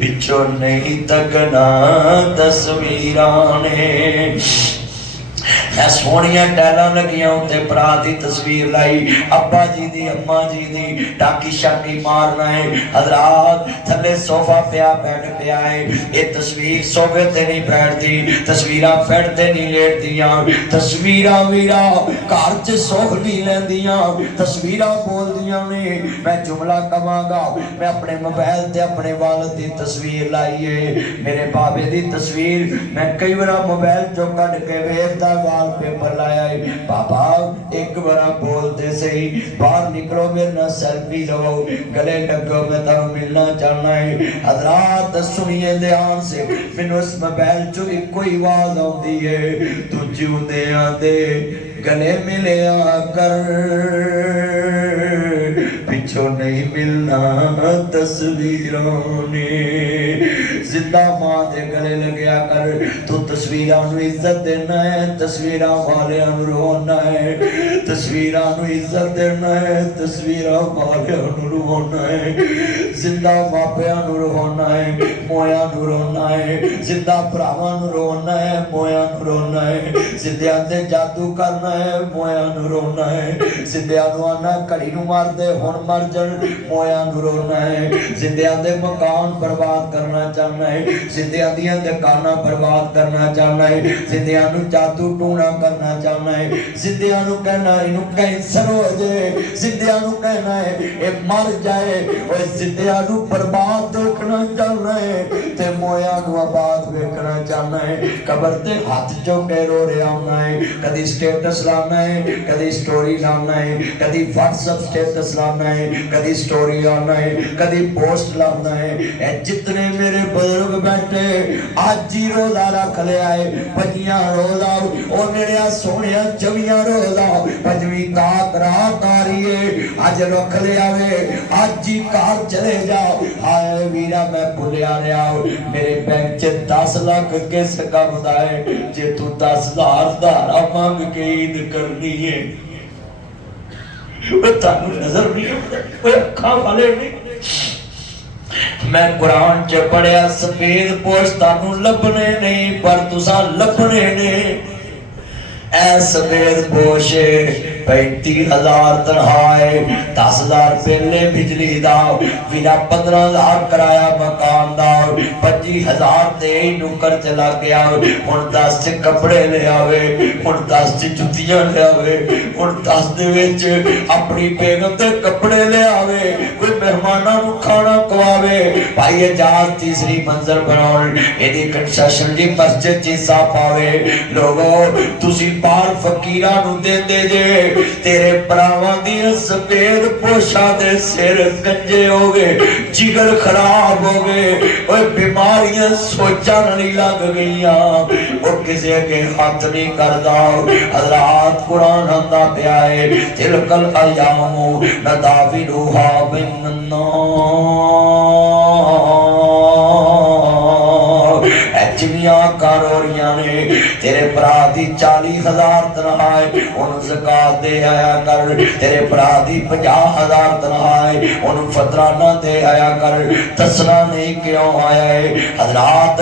पिछों नहीं तकना तस्वीरां ने। सोहनिया टैलां लगियां उत्ते भरा दी तस्वीर लाई, अब्बा जी दी अम्मा जी दी, टाकी शाकी मारना है। हज़रात थल्ले सोफा पिया बैठ पिया है, ये तस्वीर सोफे ते नहीं बैठदी, तस्वीरां बेड ते नहीं लेटदियां, तस्वीरां वीरा घर च सुख नहीं लैंदियां, तस्वीरां बोलदियां ने। मैं जुमला कवांगा, मैं अपने मोबाइल ते अपने वालिद दी तस्वीर लाई है, मेरे बाबे दी तस्वीर मैं कई बार मोबाइल चो कढ के वेखदा पेपर लाया है। बाबा एक बार बोलते सही, बाहर निकलो मेरे ना सेल्फी लो, गले लगो, मैं तुम मिलना चाहना है। हज़रात सुनिए ध्यान से, मैनू इस मोबाइल चो एक कोई आवाज आती है, तू जिउंदियां दे गले मिलिया कर, पिछों नहीं मिलना तस्वीरों ने। जिंदा मां दे गले लग्या कर, तू तस्वीरां नू इज्जत देना है, तस्वीरां वालियां नू रोना है, तस्वीरां नू इज्जत देना है, तस्वीरां वालियां नू रोना है। जिंदा मापियां नू रोना है, मोया नू रोना है, जिंदा भरावां नू रोना है, मोया नू रोना है। जिंदियां ते जादू करना है, मोया नू रोना है। जिंदियां नू आना घड़ी नू मार दे हुण मर जाण, मोया नू रोना है। जिंदियां दे मकान बर्बाद करना चाहना है, जिंदियां दियां दुकानां बर्बाद करना चाहना है, जिंदियां नू जादू टूना करना चाहना है, जिंदियां नू कहना इनू कैंसर हो जाए, जिंदियां नू कहना है ये मर जाए, और जिंदियां नू बर्बाद देखना चाहना है, ते मोया नू आबाद देखना चाहना है। कबर ते हाथ चो के रो रहा होना है, कदी स्टेटस लाना है, कदी स्टोरी लाना है, कदी व्हाट्सएप स्टेटस लाना है, कदी स्टोरी लाना है, कदी पोस्ट लाना है। ए जितने मेरे बुजुर्ग बैठे आज ही रोजा रख लिया है, 25 रोजा ओ नेड़िया सोहणिया 24 रोजा 25 काक रात आ रही है, आज रख लिया वे, आज ही कार चले जाओ। हाय वीरा मैं भुलिया रहा, मेरे बैंक च 10 लाख किस काम दा है, जे तू 10,000 धारा मांग के ईद करनी है। नजर नहीं अखा वाले नहीं, मैं कुरान च पढ़िया सफेद पोश तानू लभने नहीं, पर तुसा लभने ने। ऐ सफेद पोश 35,000 तनख्वाह है, 10,000 बिल बिजली दा, बिना 15,000 किराया मकान दा, 25,000 ते नुकर चला गया। हुण 10 च कपड़े ले आवे, हुण 10 च जुत्तियां ले आवे, हुण 10 दे विच अपनी बेगम दे कपड़े ले आवे, कोई मेहमानां नू खाना खवावे। भाई इजाज़त तीसरी मंजिल बनाउण, इहदी कंस्ट्रक्शन दी मस्जिद च हिस्सा पावे। लोगो तुसी बाहर फकीरां नू देंदे जे, तेरे भरावां दी सफेद पोशां दे सिर कंजे हो गए, जिगर खराब हो गए, ओए बीमारियां सोचां नाल लग गईयां। ओ किसी के हथ नहीं करता। हजरात कुरान आंदा पिया है तिलकल अयामु नदाविलुहा जिन्नियां कारोरियां ने तेरे भरा दी 40,000 तनहाए उन्होंने ज़कात दे आया कर। तेरे भरा दी 50,000 तनहाए उन्होंने फतराना दे आया कर। दसना नहीं क्यों आया है। हजरात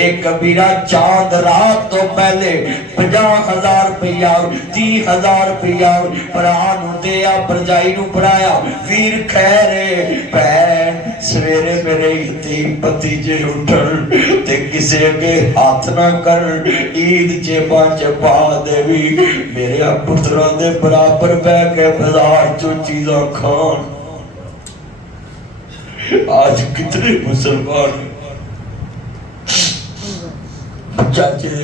एक कबीरा चांद रात तो पहले 50,000 रुपया 30,000 रुपया भरा नूं दिया भरजाई नूं पढ़ाया। वीर खैरे भैन सवेरे मेरे यतीम भतीजे उठन ते किसी अगे हाथ ना कर। ईद जेबा च पा देवी मेरे पुत्रों दे बराबर बह के बाजार चो चीज़ां खान। आज कितने मुसलमान चाचे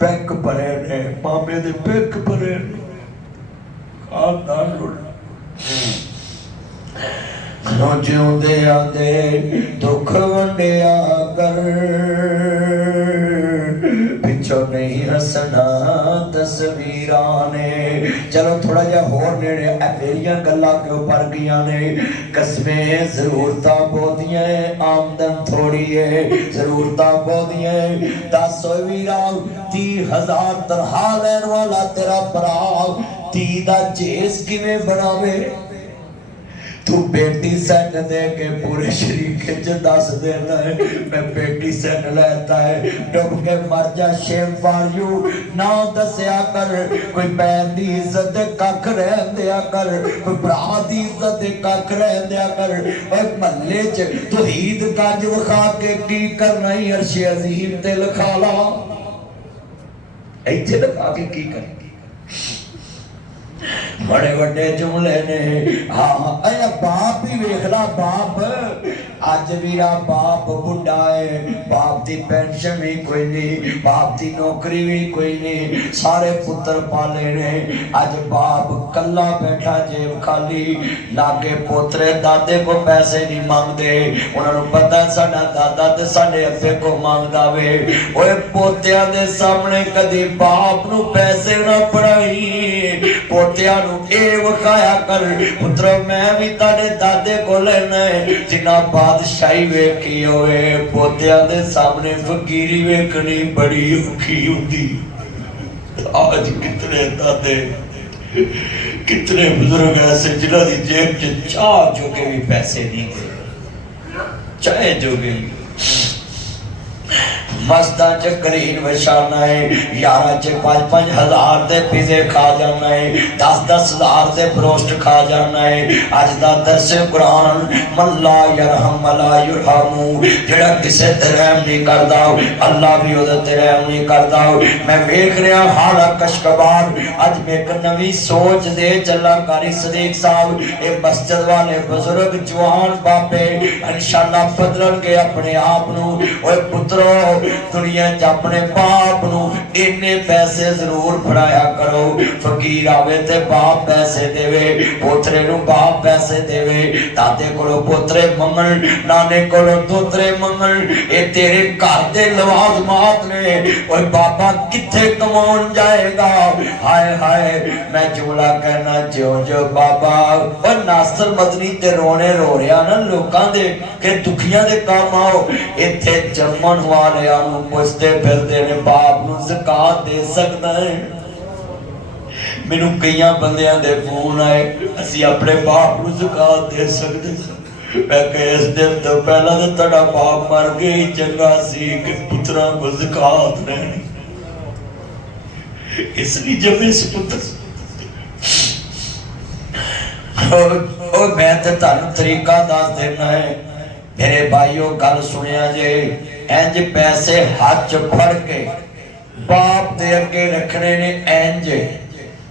बैंक भरे ने मामे दे बैंक भरे ने खानदान जिउंदे आंदे दुख वंडिया कर। पिछों नहीं हसना तस्वीरां ने। चलो थोड़ा जा होर नेड़े मेरियां गल्लां क्यों पर गईयां ने। कसमें जरूरतां बहुतियां आमदन थोड़ी है जरूरतां बहुतियां। 10 वीरा 30,000 तनखा लैण वाला तेरा भरा 30 दा जेस किवें बनावे। तू बेटी सेट दे के पूरे शरीके च दस देना है मैं बेटी सेट लेता है। डुब के मर जा शेम फॉर यू ना दसिया कर। कोई भैन दी इज्जत कख रह दिया कर कोई भरा दी इज्जत कख रह दिया कर। और महल्ले च तौहीद गज विखा के की करना ही अर्शे अजीम ते लिखा ला। इत्थे लिखा के की करेंगे। बड़े बड़े जुमले ने। हाँ अरे बाप ही वेख ला बाप अज मेरा बाप बुढ़ा है। बाप की पेंशन भी कोई नहीं बाप की नौकरी भी कोई नहीं सारे पुत्र पाले ने। अज बाप कला बैठा जेब खाली लागे पोतरे दादे को पैसे नहीं मांगते। उन्होंने पता साडा दादा ते साडे अब्बे को मांगदा वे। ओए पोतियां दे सामने कदी बाप नू पैसे ना पढ़ाई। पोतियां नू ए वखाया कर पुत्र मैं भी तारे दादे को लेना है जिन्ना बादशाही वेखी होवे। पोतियां दे सामने फकीरी वेखनी बड़ी औखी हुंदी। आज कितने दादे कितने बुजुर्ग ऐसे जिन्हां दी जेब च चाह जोगे भी पैसे नहीं थे चाहे जोगे मस्ता च करीन विछाना है। 11 च 5-5 दे पिज़्ज़े खा जाना है 10-10 हज़ार दे ब्रोस्ट खा जाना है। अज दा दर्स कुरान मल्ला यरहम वला युरहमु जेड़ा किसे ते रहम नहीं करदा अल्लाह भी ओदे ते रहम नहीं करदा। मैं वेख रहा हाल कशकबार अज मैं एक नवी सोच दे चला कारी सदीक साहब ए मस्जिद वाले बुजुर्ग जवान बाबे इंशाअल्लाह बदलणगे अपने आप नू। ओए पुत्रो दुनिया च अपने बाप नू इन्ने पैसे जरूर फड़ाया करो। फकीर आवे ते बाप पैसे देवे पोतरे नू बाप पैसे देवे। दादे कोलों पोतरे मंगण नाने कोलों दोतरे मंगण ए तेरे घर दे लवाजमात ने। ओए बाबा किथे कमाउण जाएगा। हाय हाय मैं जुमला कहना ज्यों ज्यों बाबा और नासर मदनी ते रोने रो रहा ना लोकां दे कि दुखियां दे काम आओ। इत्थे जम्मण वाले पुछते फिरते ने बाप नू ज़कात दे सकदा है। मैनू कई बंदियां दे फोन आए असी अपने बाप नू ज़कात दे सकदे। मैं कहा इस दिन तो पहला तो तुहाडा बाप मर गया ही चंगा सी कि पुत्रां को ज़कात नहीं इसलिए जब इस पुत्र और मैं तो तुहानू तरीका दस देना है मेरे भाईओ गल सुनिया जे। इंज पैसे हाथ च फड़ के बाप दे अगे रखने ने इंज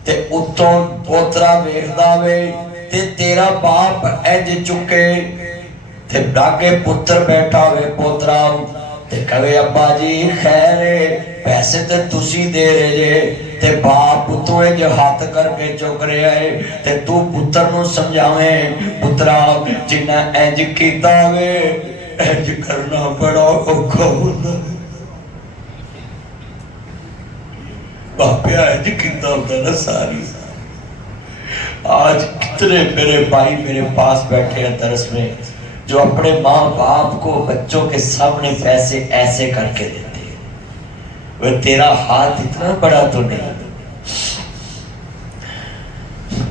ते उत्तों पोतरा वेखदा वे ते तेरा बाप इंज चुके ते लागे पुत्र बैठा वे पोतरा ते कहे अब्बा जी खैर पैसे ते तुसी दे रहे जे ते बाप तू इंज हाथ करके चुक रहा है ते तू पुत्र नू समझावे पुत्रा जिन्ना इंज कीता वे इंज करना बड़ा औखा होंदा। बापिया इंज कितना होता ना सारी। आज कितने मेरे भाई मेरे पास बैठे हैं दरस में जो अपने माँ बाप को बच्चों के सामने पैसे ऐसे करके देते हैं। वह तेरा हाथ इतना बड़ा तो नहीं।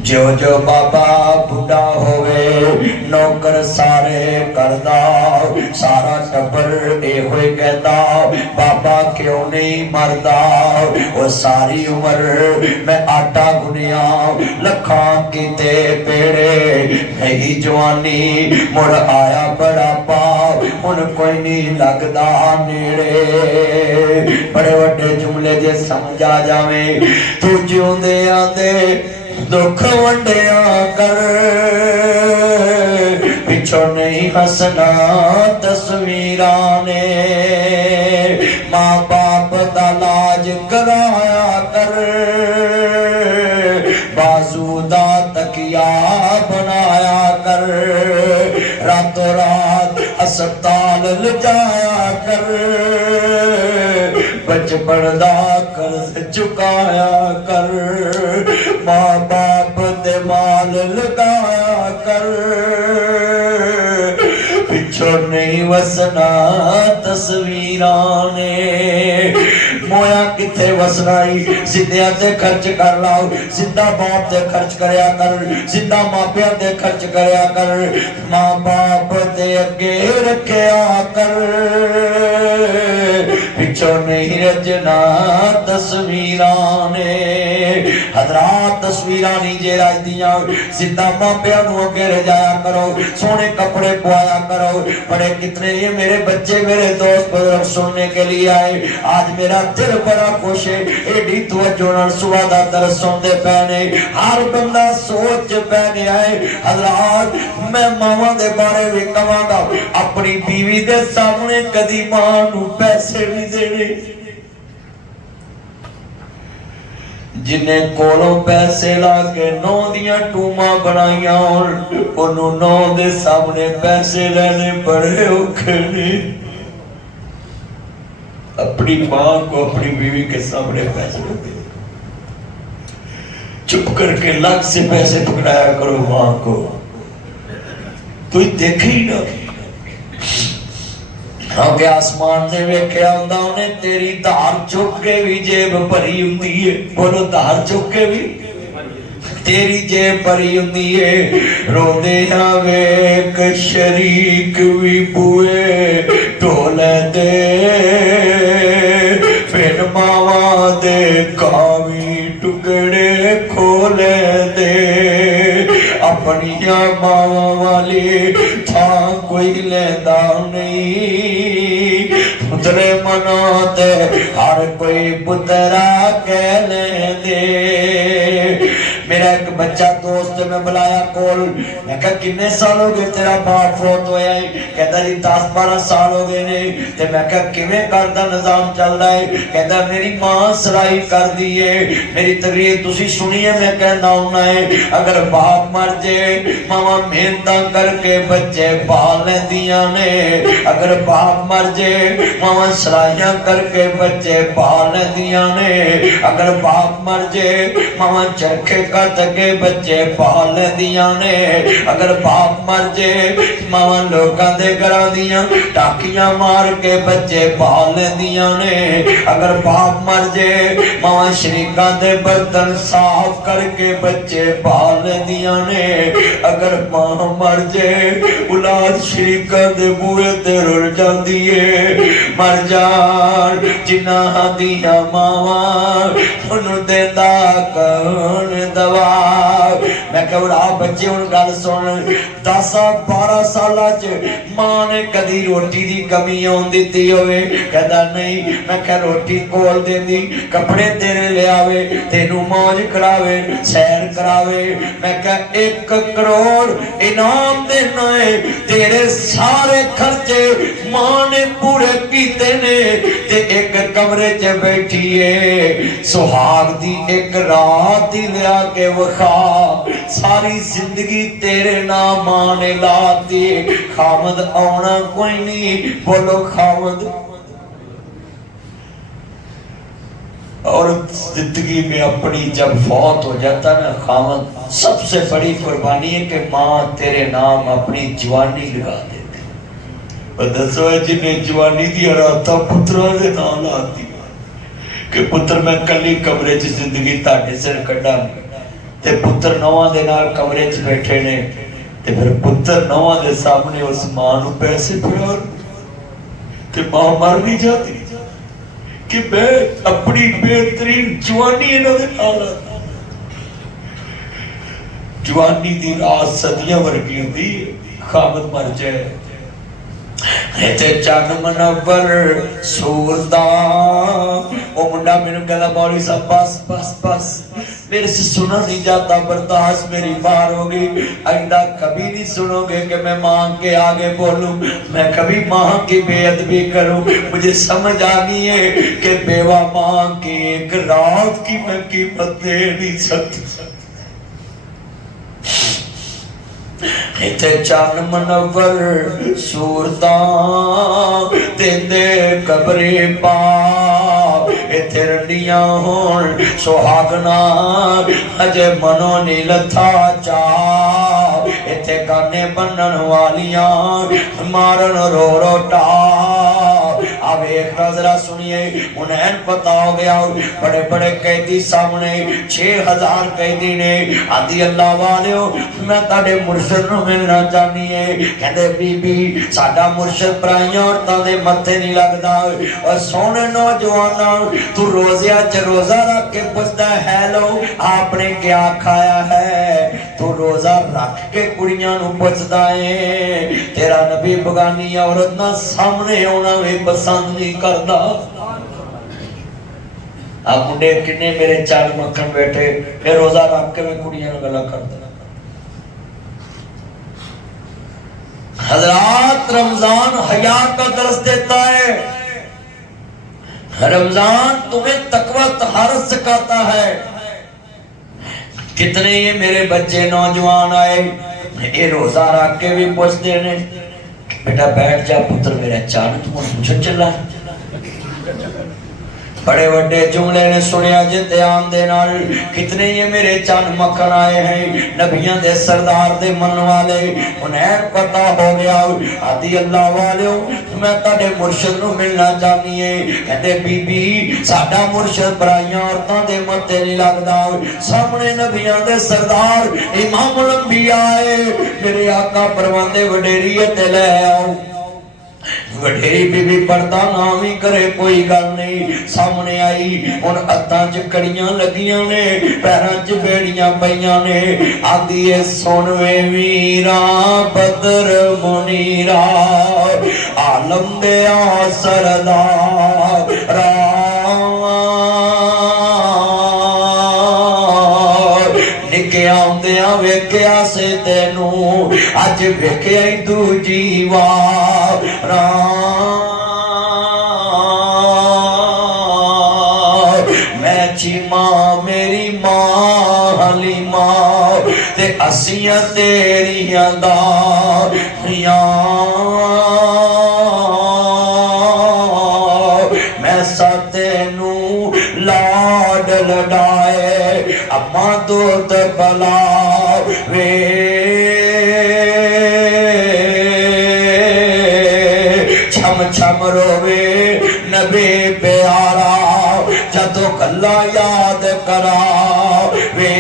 जो जो बाबा बुढ़ा होवे नौकर सारे करदा, सारा टब्बर एहो कहता बाबा क्यों नहीं मरदा। वो सारी उम्र मैं आटा गुनिया लखा किते पेड़े, नही जवानी मुड़ आया बड़ापा हुन कोई नहीं लगदा नेड़े। बड़े बड़े जुमले जे समझ आ जावे तू जिउंदे आंदे दुख वंडिया कर, पिछो नहीं हसना तस्वीरां ने। माँ बाप दा लाज कराया कर, बाजू दा तकिया बनाया कर, रातों रात अस्पताल ले जाया कर, बचपन दा कर्ज चुकाया कर, माँ बाप दे माल लगाया कर, पिछो नहीं वसना तस्वीरां ने। मोया किथे वसना ही सिद्धिया ते खर्च कर लाओ, सिद्धा बाप ते खर्च करया कर, सिद्धा मापिया ते खर्च करया कर, माँ बाप ते अगे रखया कर, पिछो नहीं रजना तस्वीरां ने। हजरात तस्वीरां नहीं जे रजदियां, सिद्धा मापिया नूं अगे ले जाया करो, सोने कपड़े पवाया करो। बड़े कितने ये मेरे बच्चे मेरे दोस्त बुजुर्ग सुनने के लिए आए, आज मेरा दिल बड़ा खुश है। एडी तवज्जो नाल सुबह दा दरस सुनदे पै ने, हर बंदा सोच पै गया है। हजरात मैं मावां दे बारे भी कहांगा, अपनी बीवी दे सामने कदी मां नूं पैसे नहीं देने। जिन्हें कोलों पैसे ला के नौ दियां टूमा बनाइया उन्होंने नौ दे सामने पैसे लेने बड़े औखे ने। अपनी मां को अपनी बीवी के सामने पैसे दे, चुप करके लाख से पैसे पकड़ाया करो मां को, कोई देखे ही ना। हाँ के आसमान ने वेख्या हुंदा उन्हें तेरी धार चुक के भी जेब भरी हुंदी है। बोलो धार चुक के भी तेरी जेब भरी हुंदी है। रोंदे ना वेख शरीक भी बुए ढोले दे, फिर मावा दे कावी टुकड़े खोले दे। अपनिया मावा वाली था कोई लेंदा नहीं, पुतरे मनाते हर कोई पुतरा कह लेंदे। मेरा एक बच्चा दोस्त मैं बुलाया कोल, मैं कहा किन्ने साल हो गए तेरा बाप फौत होया है? कहता जी 10-12 साल हो गए ने। ते मैं कहा किवें घर दा निजाम चल रहा है? कहता मेरी मां सराई कर दी है। मेरी तकरीर तुसी सुनी है? मैं कहना होना है अगर बाप मर जाए मावा मेहनत करके बच्चे पाल लेंदियां ने, अगर बाप मर जाए मावा सराइयां करके बच्चे पाल लेंदियां ने, अगर बाप मर जाए मावा चरखे कट के बच्चे पाल लेंदियां ने, अगर बाप मर जाए मावा लोकां दे घरां दियां टाकियां मार के बच्चे पाल लेंदियां ने, अगर बाप मर जाए मावा शरीकां दे बर्तन साफ करके बच्चे पाल लेंदियां ने, अगर मां मर जाए औलाद शरीकां दे बूहे ते रुल जांदी है। मर जान जिन्हां दियां मावां उन्होंने देता कौन दवा। मैं कहड़ा बच्चे हुण गल सुन, 10-12 सालां च मां ने कदी रोटी दी कमी आउण दित्ती होवे? कहदा नहीं। मैं कह रोटी कोल देंदी, कपड़े तेरे ले आवे, तेनू मौज करावे, सैर करावे। मैं कह 1 करोड़ इनाम देना है, तेरे सारे खर्चे मां ने पूरे कीते ने, ते एक कमरे च बैठी है सुहाग दी एक रात ही लिया के वखा, सारी जिंदगी तेरे नाम मां ने लाती। खामद आना कोई नहीं, बोलो खामद। और जिंदगी में अपनी जब फौत हो जाता ना खामन, सबसे बड़ी कुर्बानी है कि माँ तेरे नाम अपनी जवानी लगा देती। पर दसो जिन्हें जवानी दी हराता पुत्रा दे नाम लाती कि पुत्र मैं कली कमरे च जिंदगी ताड़े सिर कढ़ा ते पुत्र नौवां दे नाल कमरे च बैठे ने ते फिर पुत्र नौवां दे सामने उस मां नूं पैसे फड़ा ते मां मर नहीं जाती कि मैं अपनी बेहतरीन जवानी इन्हां दे नाल जवानी दी रात सदियां वर्गी हुंदी खामद मर जाए ते चन मनवर सूरदा ओ मुंडा मैनू कहता मौलवी साहब बस बस बस मेरे से सुना नहीं जाता, बर्दाश्त मेरी पार हो गई, आइंदा कभी नहीं सुनोगे कि मैं मां के आगे बोलूं, मैं कभी मां की बेअदबी करूं। मुझे समझ आ गई है कि बेवा मां की एक रात की मैं कीमत दे नहीं सकती। इथे चन मनवर सूरता तेंदे कबरे पा इथे रंडियां होण सुहागना अजे मनो नी लथा चा इथे गाने बनन वालियां मारन रो रो टा आवे एक नजरा सुनिए उन्हें पता हो गया बड़े बड़े कैदी सामने 6000 कैदी ने आदि अल्लाह वालियो मैं ताडे मुर्शिद नूं मिलना चाहनी है। कहंदे बीबी साडा मुर्शिद पराइयां औरतां दे मत्थे नहीं लगदा और सोहणे नौजवाना तू रोज़िया च रोजा रख के पुछदा है लो आपने क्या खाया है, तू रोजा रख के कुड़ियां नूं पुछदा है। तेरा नबी बगानी औरत ना सामने आउणा भी पसंद नहीं करता। आप मुंडे किन्ने मेरे चाल मक्खन बैठे फिर रोजा रख के भी कुड़ियां नाल गल्लां करदे। हजरात रमजान हया का दर्स देता है, रमजान तुम्हें तकवा तहारत सिखाता है। कितने ये मेरे बच्चे नौजवान आए ये रोजा रख के भी पूछते ने बेटा बैठ जा पुत्र मेरा चांद तुम पूछ चला। बड़े बड़े जुमले ने सुनिया जे ध्यान दे नाल कितने ये मेरे चंद मक्खन आए हैं नबियां दे सरदार दे मन वाले उन्हें पता हो गया आदि अल्लाह वाले मैं ताडे मुर्शिद नूं मिलना चाहनी है। कहंदे बीबी साडा मुर्शिद पराइयां औरतां दे मत्थे नहीं लगदा सामने नबियां दे सरदार इमामुल अंबिया आए मेरे आका परवांदे वडेरी ते ले आओ। वडेरी बीबी पर्दा ना भी करे कोई गल नहीं सामने आई हुण हत्थां च कड़ियां लगियां ने पैरां च बेड़ियां पईयां ने आंदी ए सुण वे वीरा बदर मुनीरा आलम दे सरदार निके आउंदियां वेख्या से तैनू अज वेख्या ही दूजी वार मैं चीमा मेरी मां हलीमा ते असियां तेरियां दारियां मैं सातेनू लाड लडाए अम्मा दूध बला वे छम रोवे नबी प्यारा जदों गल्ला याद करा वे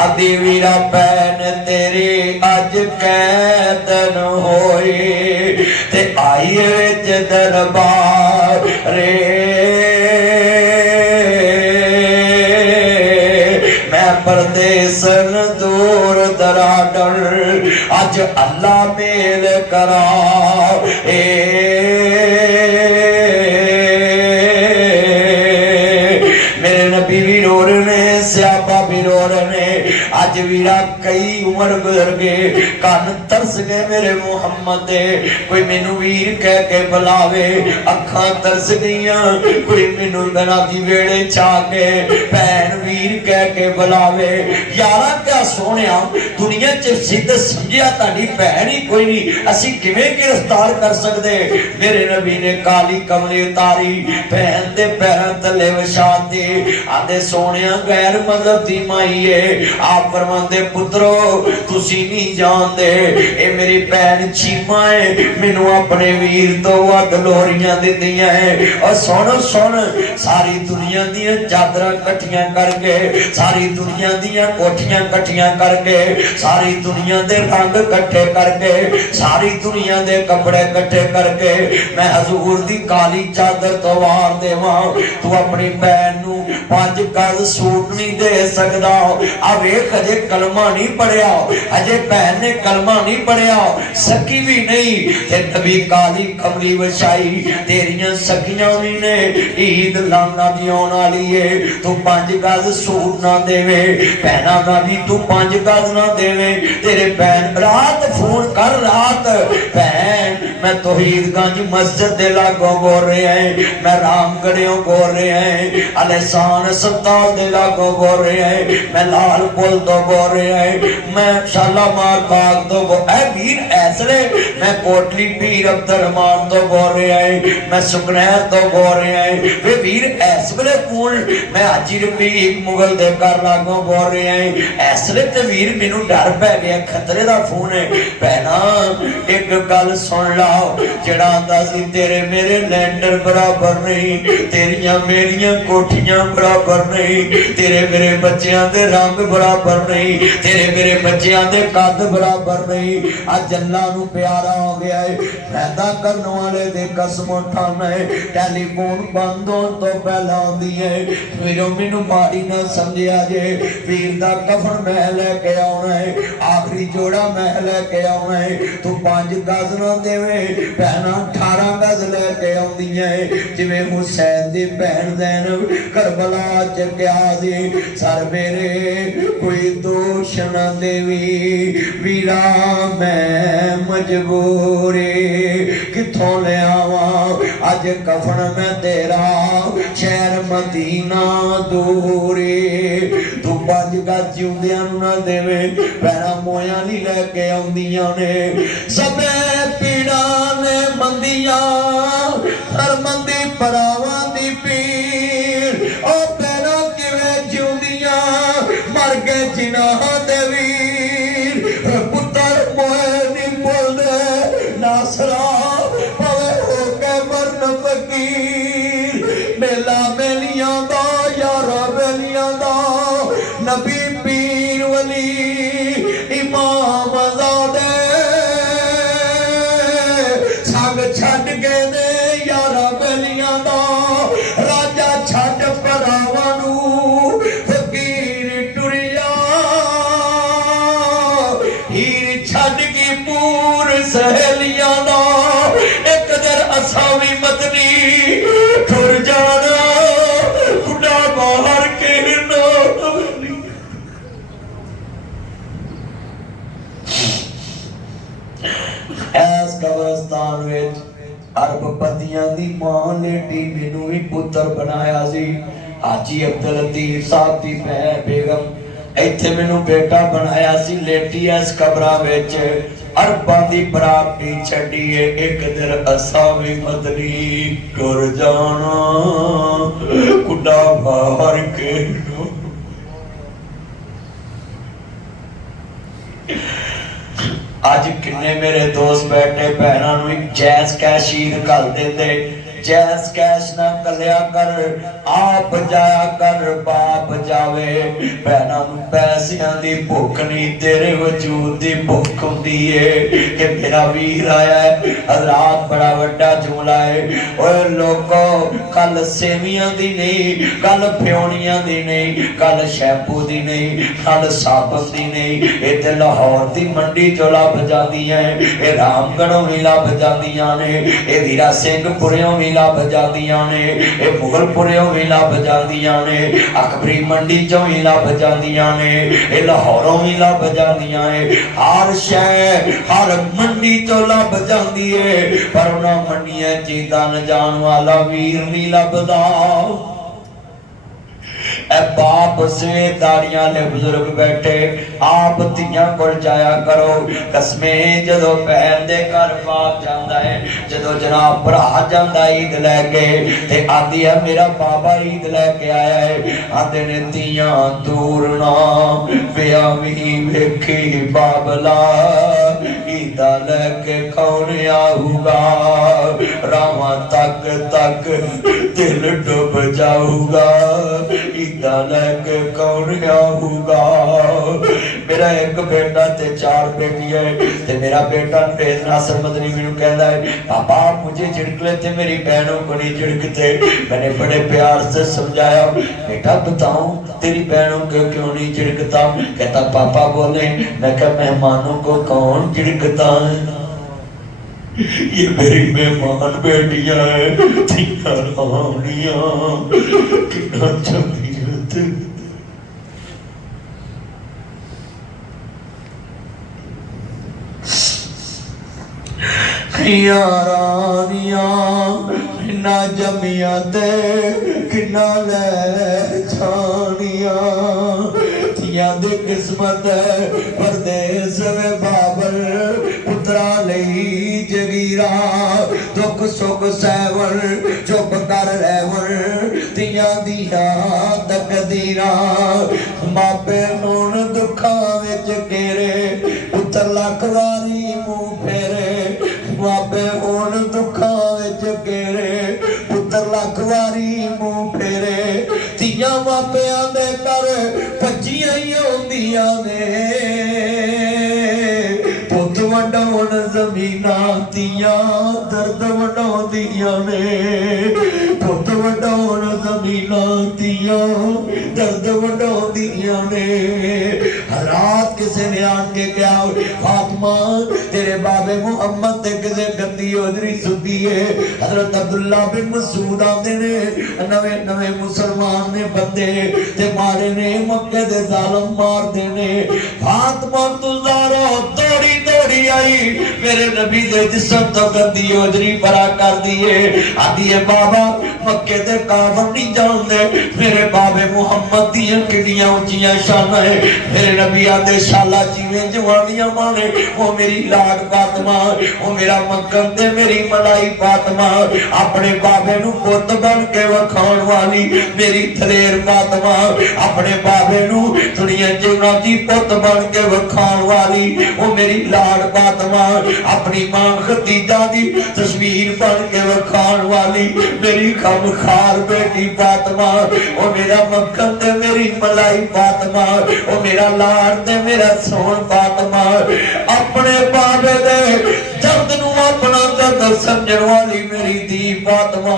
आदि वीरा भैन तेरी अज कैदन होई ते आई विच दरबार रे मैं परदेसन दूर दराडर अज अल्लाह मेल करा मेरे नबी भी रो रहे ने स्यापा भी रो रहे ने अज वीरा कई उम्र गुजर गए, कन तरस गए मेरे मुहम्मद दे, कोई मैनू वीर कह के बुलावे, अखां तरस गईयां, कोई मैनू बिना दी वेड़े चा के भैन वीर कह के बुलावे। यारा क्या सोहणिया दुनिया च सिद्ध समझिया ताड़ी भैन ही कोई नहीं, असी किवें गिरफ्तार कर सकते। मेरे नबी ने काली कमली उतारी, भैन दे पैरां थले विछाती, आदे सोहणिया गैर मजहब दी माई है। आप फरमांदे पुत्रो तुसी नहीं जानदे, ए मेरी भैन चीमा है, मैनू अपने वीर तो वध लोहरियां दित्तियां है। और सुन सुन सारी दुनिया दियां चादरां कट्ठियां करके, सारी दुनिया दियां कोठियां कट्ठियां करके, सारी दुनिया दे रंग कट्ठे करके, सारी दुनिया दे कपड़े कट्ठे करके मैं हजूर दी काली चादर तो वार देवां, तू अपनी भैन नू 5 गज सूट नहीं दे सकदा। आ वेख अजे कलमा नहीं पढ़िया, अजे भैन ने कलमा नहीं पढ़िया, सकी भी नहीं ते नबी काली कमली विछाई, तेरियां सकियां भी ने ईद लाना दी आउण वाली है, तू 5 गज सूट ना देवे, भैना दा भी तू 5 गज ना देवे। तेरे भैन रात फोन कर, रात भैन मैं तौहीदगंज मस्जिद दे लागों बोल रहे हैं, मैं रामगढ़ियों बोल रहे हैं, अलहसान अस्पताल दे लागों बोल रहे हैं, मैं लाल पुल तो बोल रहे हैं, मैं शालामार बाग तो वीर ऐसले, मैं कोटली पीर अब्दुलरहमान तो बोल रहे हैं, मैं सुकनैर तो बोल रहे हैं। वे वीर ऐसले कौन, मैं हाजी रफीक मुगल दे घर लागों बोल रहे हैं, ऐसले ते वीर मैनू डर पै गया, खतरे दा फोन है। भैना एक गल सुन लाओ, जड़ा आंदा सी तेरे मेरे लैंडर बराबर नहीं, तेरियां मेरियां कोठियां बराबर नहीं, तेरे मेरे बच्चियां दे रंग बराबर नहीं, तेरे मेरे बच्चियां दे कद बराबर नहीं। अज अल्लाह नू प्यारा हो गया है, पैदा करने वाले दे कसम उठाना है, टेलीफोन बंद होने तो पहला आंदी है, मेरे मैनू माड़ी ना समझिया जे, वीर दा कफन मैं लेके आउणा है, आखिरी जोड़ा मैं लेके आउणा है, तू 5 गज ना देवे, भैना 18 गज लेके आउंदियां है, जिवें हुसैन दी भैन ज़ैनब करबला च क्या सी, सर मेरे कोई दोष ना देवी, वीरा मैं मजबूरी किथों ले आवा, अज कफन मैं तेरा शहर मदीना दूरी, तू 5 गज जिउंदियां नूं ना देवे, भैना मोया नहीं लेके आउंदियां ने, सबे पीड़ा ने मंदियां सरमंदी भरावां दी पीड़, ओ भैना किवें जिउंदियां मर गए जिन्हां दे वीर, पुत्तर मोए नहीं बोलदे नासरा पवे हो के मरन फकीर, मेला मेलियां दा यारा बेलियां दा, नबी पीर वली इमाम ज़ादे संग छड्ड गए ने यारा बेलियां दा, राजा छड्ड भरावां नू फकीर टुरिया, हीर छड्ड की पूर सहेलियां दा, एक दिन असां भी मदनी टुर जाना, खुदा बाहर के ना ऐस कब्रिस्तान विच अरबपतियां दी मां लेटी मैनू भी पुत्र बनाया सी, हाजी अब्दुल लतीफ साहब दी बेगम इत्थे मैनू बेटा बनाया सी, लेटी इस कब्रां विच अरबां दी प्राप्ति छड्डी है, एक दिन असां भी मदनी टुर जाना, खुदा बाहर के अज किन्ने मेरे दोस्त बैठे भैनों नूं एक जैस कैशीर घल देंदे, जैस कैश ना कलिया कर, आप जाया कर बाप जावे, भैनों नूं पैसियां दी भुख नहीं, तेरे वजूद दी भुख हुंदी है कि मेरा वीर आया है। हज़रात बड़ा वड्डा जुमला है, ओए लोगो कल सेवियां दी नहीं, कल फ्योनियां दी नहीं, कल शैपू दी नहीं, कल साबन दी नहीं, ये ते लाहौर दी मंडी चो लभ जांदियां, ये रामगढ़ों भी लभ जांदियां ने, ये वीरा सिंहपुरियों भी लभ जांदियां ने, ये मुगलपुरियों भी लभ जांदियां ने, अकबरी मंडी चों भी लभ जांदियां ने, ये लाहौरों भी लभ जांदियां है। हर शह हर मंडी चों लभ जांदी है, पर उन्हां मंडियां च दन जान वाला वीर नहीं लभदा। बाप सवेर दाड़ियां ले बुजुर्ग बैठे, आप धियां कोल जाया करो। कसमें जदों भैन दे घर बाप जांदा है, जदों जनाब भरा जांदा ईद लैके ते आंदी है मेरा बाबा ईद लैके आया है। आंदे ने धियां दूर ना ब्याही वेखी बाबला, ईदा लैके कौन आऊगा, रावां तक तक दिल डुब जाऊगा, ईदा लैके कौन आऊगा। मेरा एक बेटा ते 4 बेटियां है, ते मेरा बेटा अंग्रेज नासर मदनी मैनू कहता है पापा मुझे झिड़क लेते, मेरी बहनों को नहीं झिड़कते। मैंने बड़े प्यार से समझाया बेटा बताऊं तेरी बहनों को क्यों नहीं झिड़कता। कहता पापा बोले। मैं कहा मेहमानों को कौन झिड़कता है, ये मेरी मेहमान बेटियां है, कितना जमीयत। यारानिया ना जमिया ते किना ले छानिया, थिया दे किस्मत परदेस वे बाबल, पुत्रा लई जगीरा दुख सुख सैवन, चुप कर रहवन तिया दिया तकदीरा। मापे हुण दुखा विच घेरे, पुत्र लख वारी मुंह फेरे। मापे हुण दुखा विच घेरे, पुत्र लख वारी मुंह फेरे। तिया मापिया दे घर भज्जियां ही आउंदियां ने, पुत वंडाउण ज़मीनां तिया दर्द वंडाउंदियां ने, पुत वंडाउण ज़मीनां तिया दर्द वंडाउंदियां ने। रात किसी ने आन के क्या फातिमा तेरे बाबे मुहम्मद ते किसे गंदी ओजरी सुधी है। हजरत अब्दुल्ला बिन मसूद आंदे ने नवे नवे मुसलमान ने बंदे ते मारे ने, मक्के दे जालम मार देने। फातिमा तुजारो दौड़ी दौड़ी आई, मेरे नबी दे जिस्म तो गंदी ओजरी परा कर दिए। आदि है बाबा मक्के दे काफर नहीं जानदे, मेरे बाबे मुहम्मद दियां किड्डियां ऊंचियां शाना है। मेरे नबी आदे शाला जिवें जवानियां माने, वो मेरी लाड फातिमा, वो मेरा मक्कन ते मेरी मलाई फातिमा। अपने बाबे नू पुत बन के वखाण वाली मेरी दलेर फातिमा, अपने बाबे नू दुनिया च उन्हां पुत बन के वखाण वाली वो मेरी लाड फातिमा। अपनी मां खदीजा दी तस्वीर बन के वखाण वाली मेरी गमखार बेटी फातिमा। वो मेरा मक्खन ते मेरी मलाई फातिमा, वो मेरा लाड ते मेरा सोन फातिमा। अपने बाबे दे दर्द नू अपना दर्द समझण वाली मेरी धी फातिमा।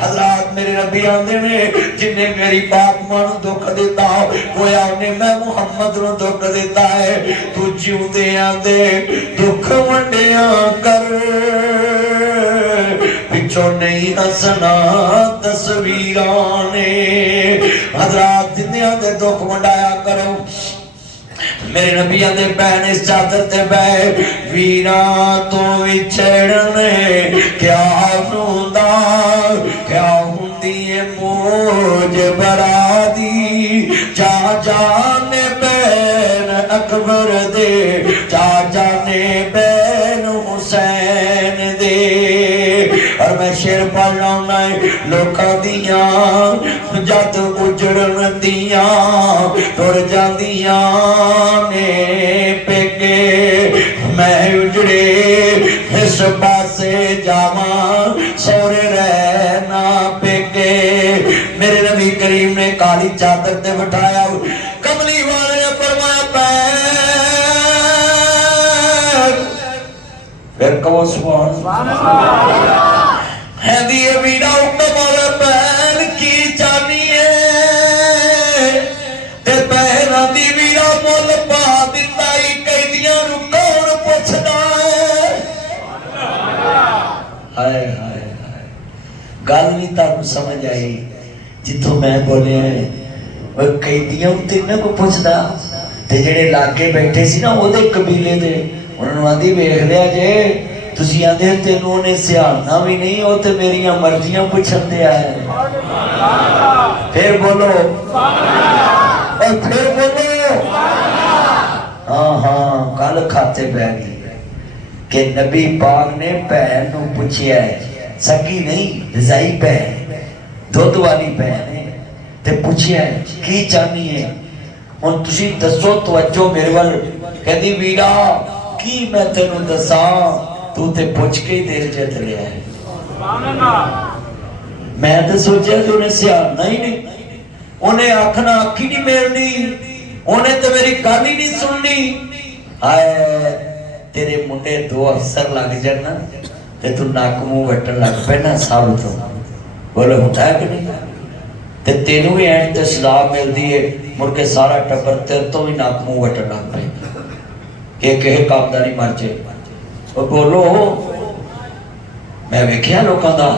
हज़रात मेरे नबी आंदे ने जिन्ने मेरी फातिमा नू दुख दिता, गोया ने मैं मुहम्मद नू दुख दिता है। तू जिउंदियां दे दुख वंडिया कर, पिछों नहीं हसना तस्वीरां ने। हज़रात जिंदियां दे दुख वंडाया करो। मेरे नबिया दे बैन इस चादर ते बै, वीरा तो विछड़ने क्या हुंदा, क्या हुंदी है मौज बरादी। जा जाने बैन अकबर दे, जा जाने बैन हुसैन दे। और मैं शेर पढ़ लाऊंगा लोकां दियां जद उजड़न दियां तुर जांदियां ने पेके। मैं उजड़े इस पासे जावां सौरे रहना पेके। मेरे नबी करीम ने काली चादर ते बिठाया, कमली वाले ने फरमाया पैर, फिर कहो सुभान अल्लाह। है दिए वीरा उम्र पैर की जानिए ते पैरां दी वीरा मुल पा दिता ही कैदियां नू कौन पुछदा है। हाय हाय हाय गल नहीं तुहानू समझ आई जिथों मैं बोलिया कैदियों तिन्ने को पुछदा ते जेड़े लागे बैठे सी ना ओदे कबीले दे उन्होंने आंदी वेख लिया जे तुसी आंदे तेनू उन्हें सियाणना भी नहीं ओ ते मेरियां मर्जियां पुछन दे आए फिर बोलो और फिर बोलो हाँ हाँ गल खाते पै गई कि नबी पाक ने भैन नू पुछया है सगी नहीं रजाई भैन दुध वाली भैन है ते पुछया है की चाहनी है हुण तुसी दसो तवज्जो मेरे वल कहंदी वीरा की मैं तेनू दसा तू ते पुछ के ही देर च चलिया है मैं तो सोचा कि उन्हें सियाणना ही नहीं उन्हें आखना आखी नहीं मेलनी उन्हें तो मेरी गल ही नहीं सुननी आए तेरे मुंडे दो अफसर लग जाना ते तू नक मुंह वटन लग पैना सब तो बोलो होता है कि नहीं ते तेनू भी एंड ते सजा मिलती है मुड़ के सारा टब्बर तेरे तो भी नक मुंह वटन लग पे कि किसी काम का नहीं मर जाए और बोलो मैं वेख्या लोगों का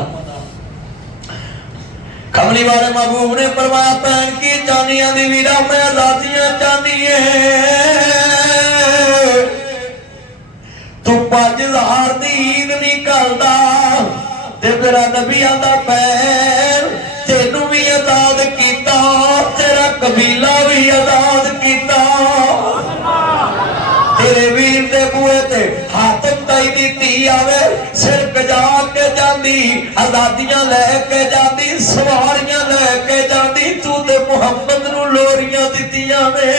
कमली वाले महबूब ने परवाया भैन की चानिया दी वीरा मैं आजादियां चाहनी है तू 5000 दी ईद नहीं करदा ते मेरा नबी आंदा भैन तेनू भी आजाद कीता तेरा कबीला भी आजाद कीता तेरे वीर दे बूहे ते हाथम ताई दी धी आवे सिर कजा के जांदी आजादियां लेके जांदी सवारियां लेके जांदी तू ते मुहम्मद नू लोरियां दित्तियां ने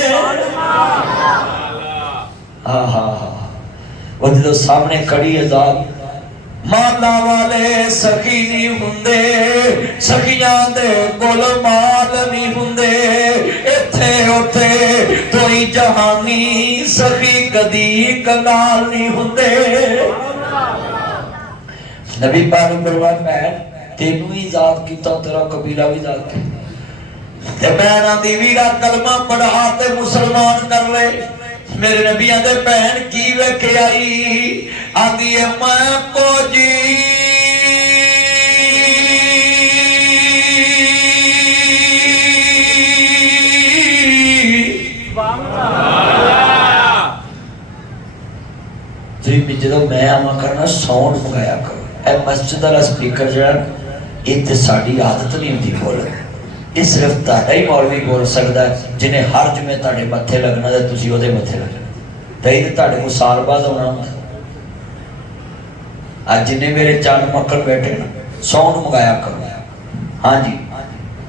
हाँ हाँ हाँ वो जो सामने खड़ी आजाद माला वाले सखी नहीं हुंदे सखियां दे कोल माल नहीं हुंदे इत्थे उथे कोई जहानी सखी कदी कंगाल नहीं हुंदे नबी पाक परवान भैन तेनू ही आजाद कीता तेरा कबीला भी आजाद कीता ते भैन आंदी वीरा कलमा पढ़ा ते मुसलमान कर ले मेरे नबी आंदे भैन की वेखे आई आंदी है मैं को जी जो मैं आवा करना साउंड मंगाया करो ए मस्जिद वाला स्पीकर जरा ये साड़ी आदत नहीं होती बोल ये सिर्फ ताड़ा ही मौलवी बोल सकता है जिन्हें हर जुमे ताड़े मत्थे लगना ते तुसी ओदे मत्थे लगना ते ताड़े को साल बाद होना आज जिन्हें मेरे चंद मक्कल बैठे ना साउंड मंगाया करो हाँ जी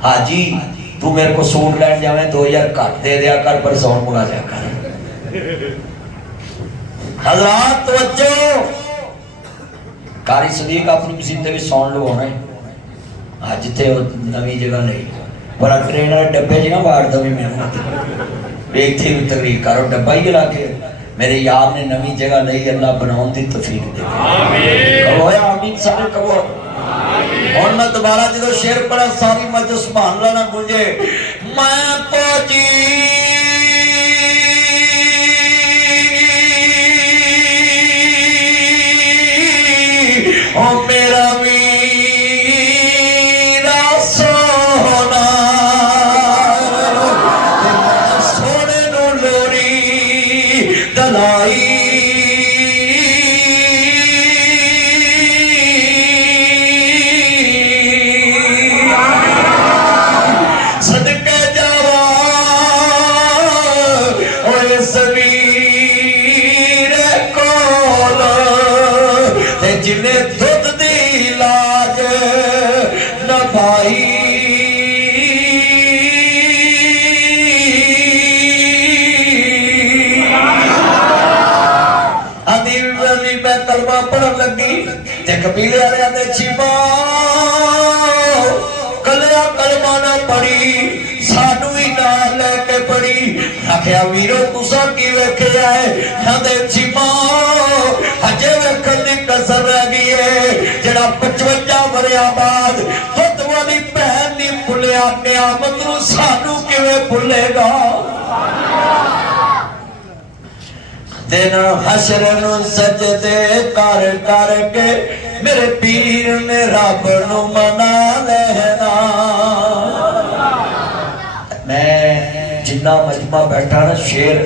हाजी तू मेरे को सूट लैन जावे 2000 घट दे दिया कर पर साउंड मंगा दिया कर हजरात तवज्जो कारी सदीक अपनी मसीत भी साउंड लगवाना है आज जिथे नवी जगह नहीं पर ट्रेनर डब्बे च ना वाड़ दे मैं इत्थे भी तकरीर करो डब्बा ही ला के मेरे यार ने नवी जगह नहीं अल्लाह बनाने की तौफीक दे आमीन आमीन सारे कहो और मैं दोबारा जो शेर पढ़ा सारी मस्जिद सुभान अल्लाह ना गूंजे मैं पहुंची ओ मेरा वीरा सोना सोने नु लोरी दलाई सदके जावा ओए सवीर कोल ते जिन्हें कबीले वाले आते छिपा कलिया कलमा ना पड़ी सानू ही नाल लेके पड़ी आखिया वीरो तुसा की वेखे आए आते छिपा हजे वेखण दी कसर रह गई है जेड़ा 55 वरिया बाद खुद वाली भैन नहीं भुलिया क़यामत नूं सानू किवें भुलेगा दिन हशर नूं सजदे कर कर के मेरे पीर ने रब नू मना लेना। मैं जिन्ना मजमा बैठा ना शेर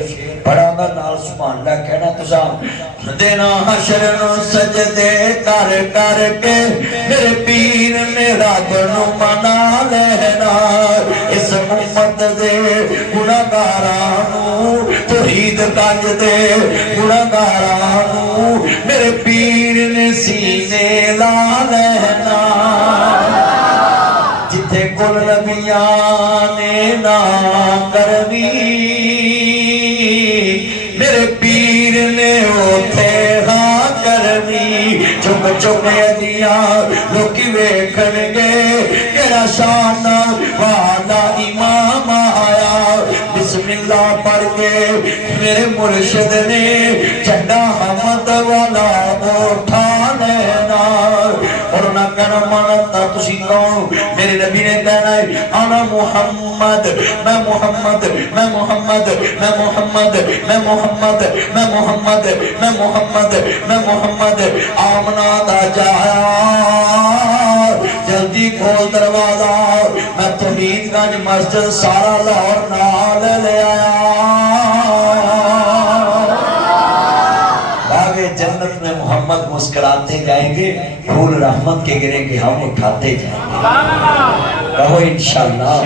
बड़ा मैं नाल सुभान अल्लाह कहना तुसा देना हशर नू सजदे कर कर के मेरे पीर ने रब नू मना लेना। इस उम्मत दे गुनाहगारां नू तौहीद गंज दे गुनाहगारां नू मेरे पीर ने सीने ला लेना। जिथे कुल नबियां ने ना करनी मेरे पीर ने उथे हाँ करनी। चुप चुप अदियां लोकी वेखणगे केड़ा शान वाला इमाम आया। बिस्मिल्लाह पढ़ के मेरे मुर्शिद ने झंडा हमद वाला उठा लेना। और ना कहना मानता तुसी कौन मेरे नबी ने कहना है आना मुहम्मद मैं मुहम्मद मैं मुहम्मद मैं मुहम्मद मैं मुहम्मद मैं मुहम्मद मैं मुहम्मद मैं मुहम्मद। आमना दा जाया जल्दी खोल दरवाजा मैं तौहीदगंज मस्जिद सारा लाहौर नाल ले आया। आगे जन्नत में मोहम्मद मुस्कुराते जाएंगे फूल रहमत के गिरेंगे हम उठाते जाएंगे। कहो इंशाअल्लाह।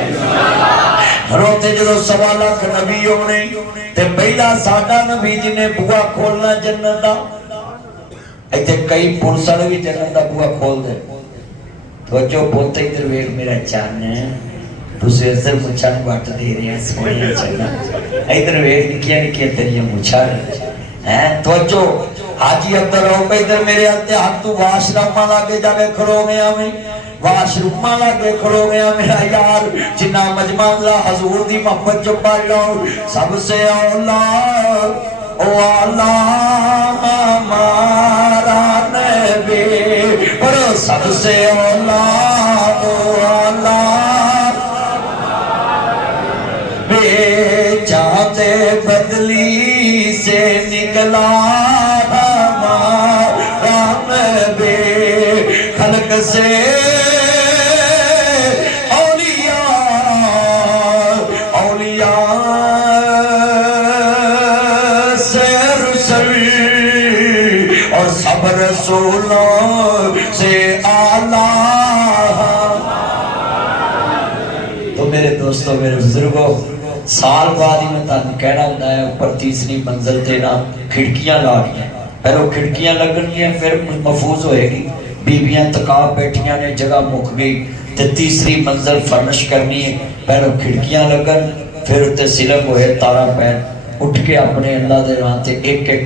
रोते जो 1.25 लाख नबी होने ते पहला साडा नबी जिन्हें बुआ खोलना जन्नत दा। इत्थे कई पुलिस वाले भी जन्नत दा बुआ खोल दे। तो जो बोलते इधर वेख मेरा चान तुझे इधर मुछा वट दे रहे हैं सोने चन्ना। इधर वेख निकिया निकिया तेरिया मुछा है। तो जो हाजी अब्दुल रऊफ इधर मेरे हाथ तू वाशरूमा लागे जाके खड़ो गया मैं वाशरूमा लागे खड़ो गया मेरा यार। जिन्ना मजमा हजूर दी मोहब्बत जो पढ़ लो सबसे औला ओ आला हमारा नबी और सबसे औला ओ आला बेचाते बदली से निकला हमारा नबी खल्क से औलिया औलिया से रुसल और सब रसूलों से आला। तो मेरे दोस्तों मेरे बुजुर्गों साल बाद ही मैं तुहानू कहना होंदा है ऊपर तीसरी मंजिल ते ना खिड़कियां ला दी पहले खिड़कियां लगनियां फिर महफूज होएगी। बीबियां तकाब बैठियां ने जगह मुक गई ते तीसरी मंजिल फर्निश करनी है। पहले खिड़कियां लगन फिर उत्ते सिलक होए तारा पैन उठ के अपने अल्लाह दे राह ते एक एक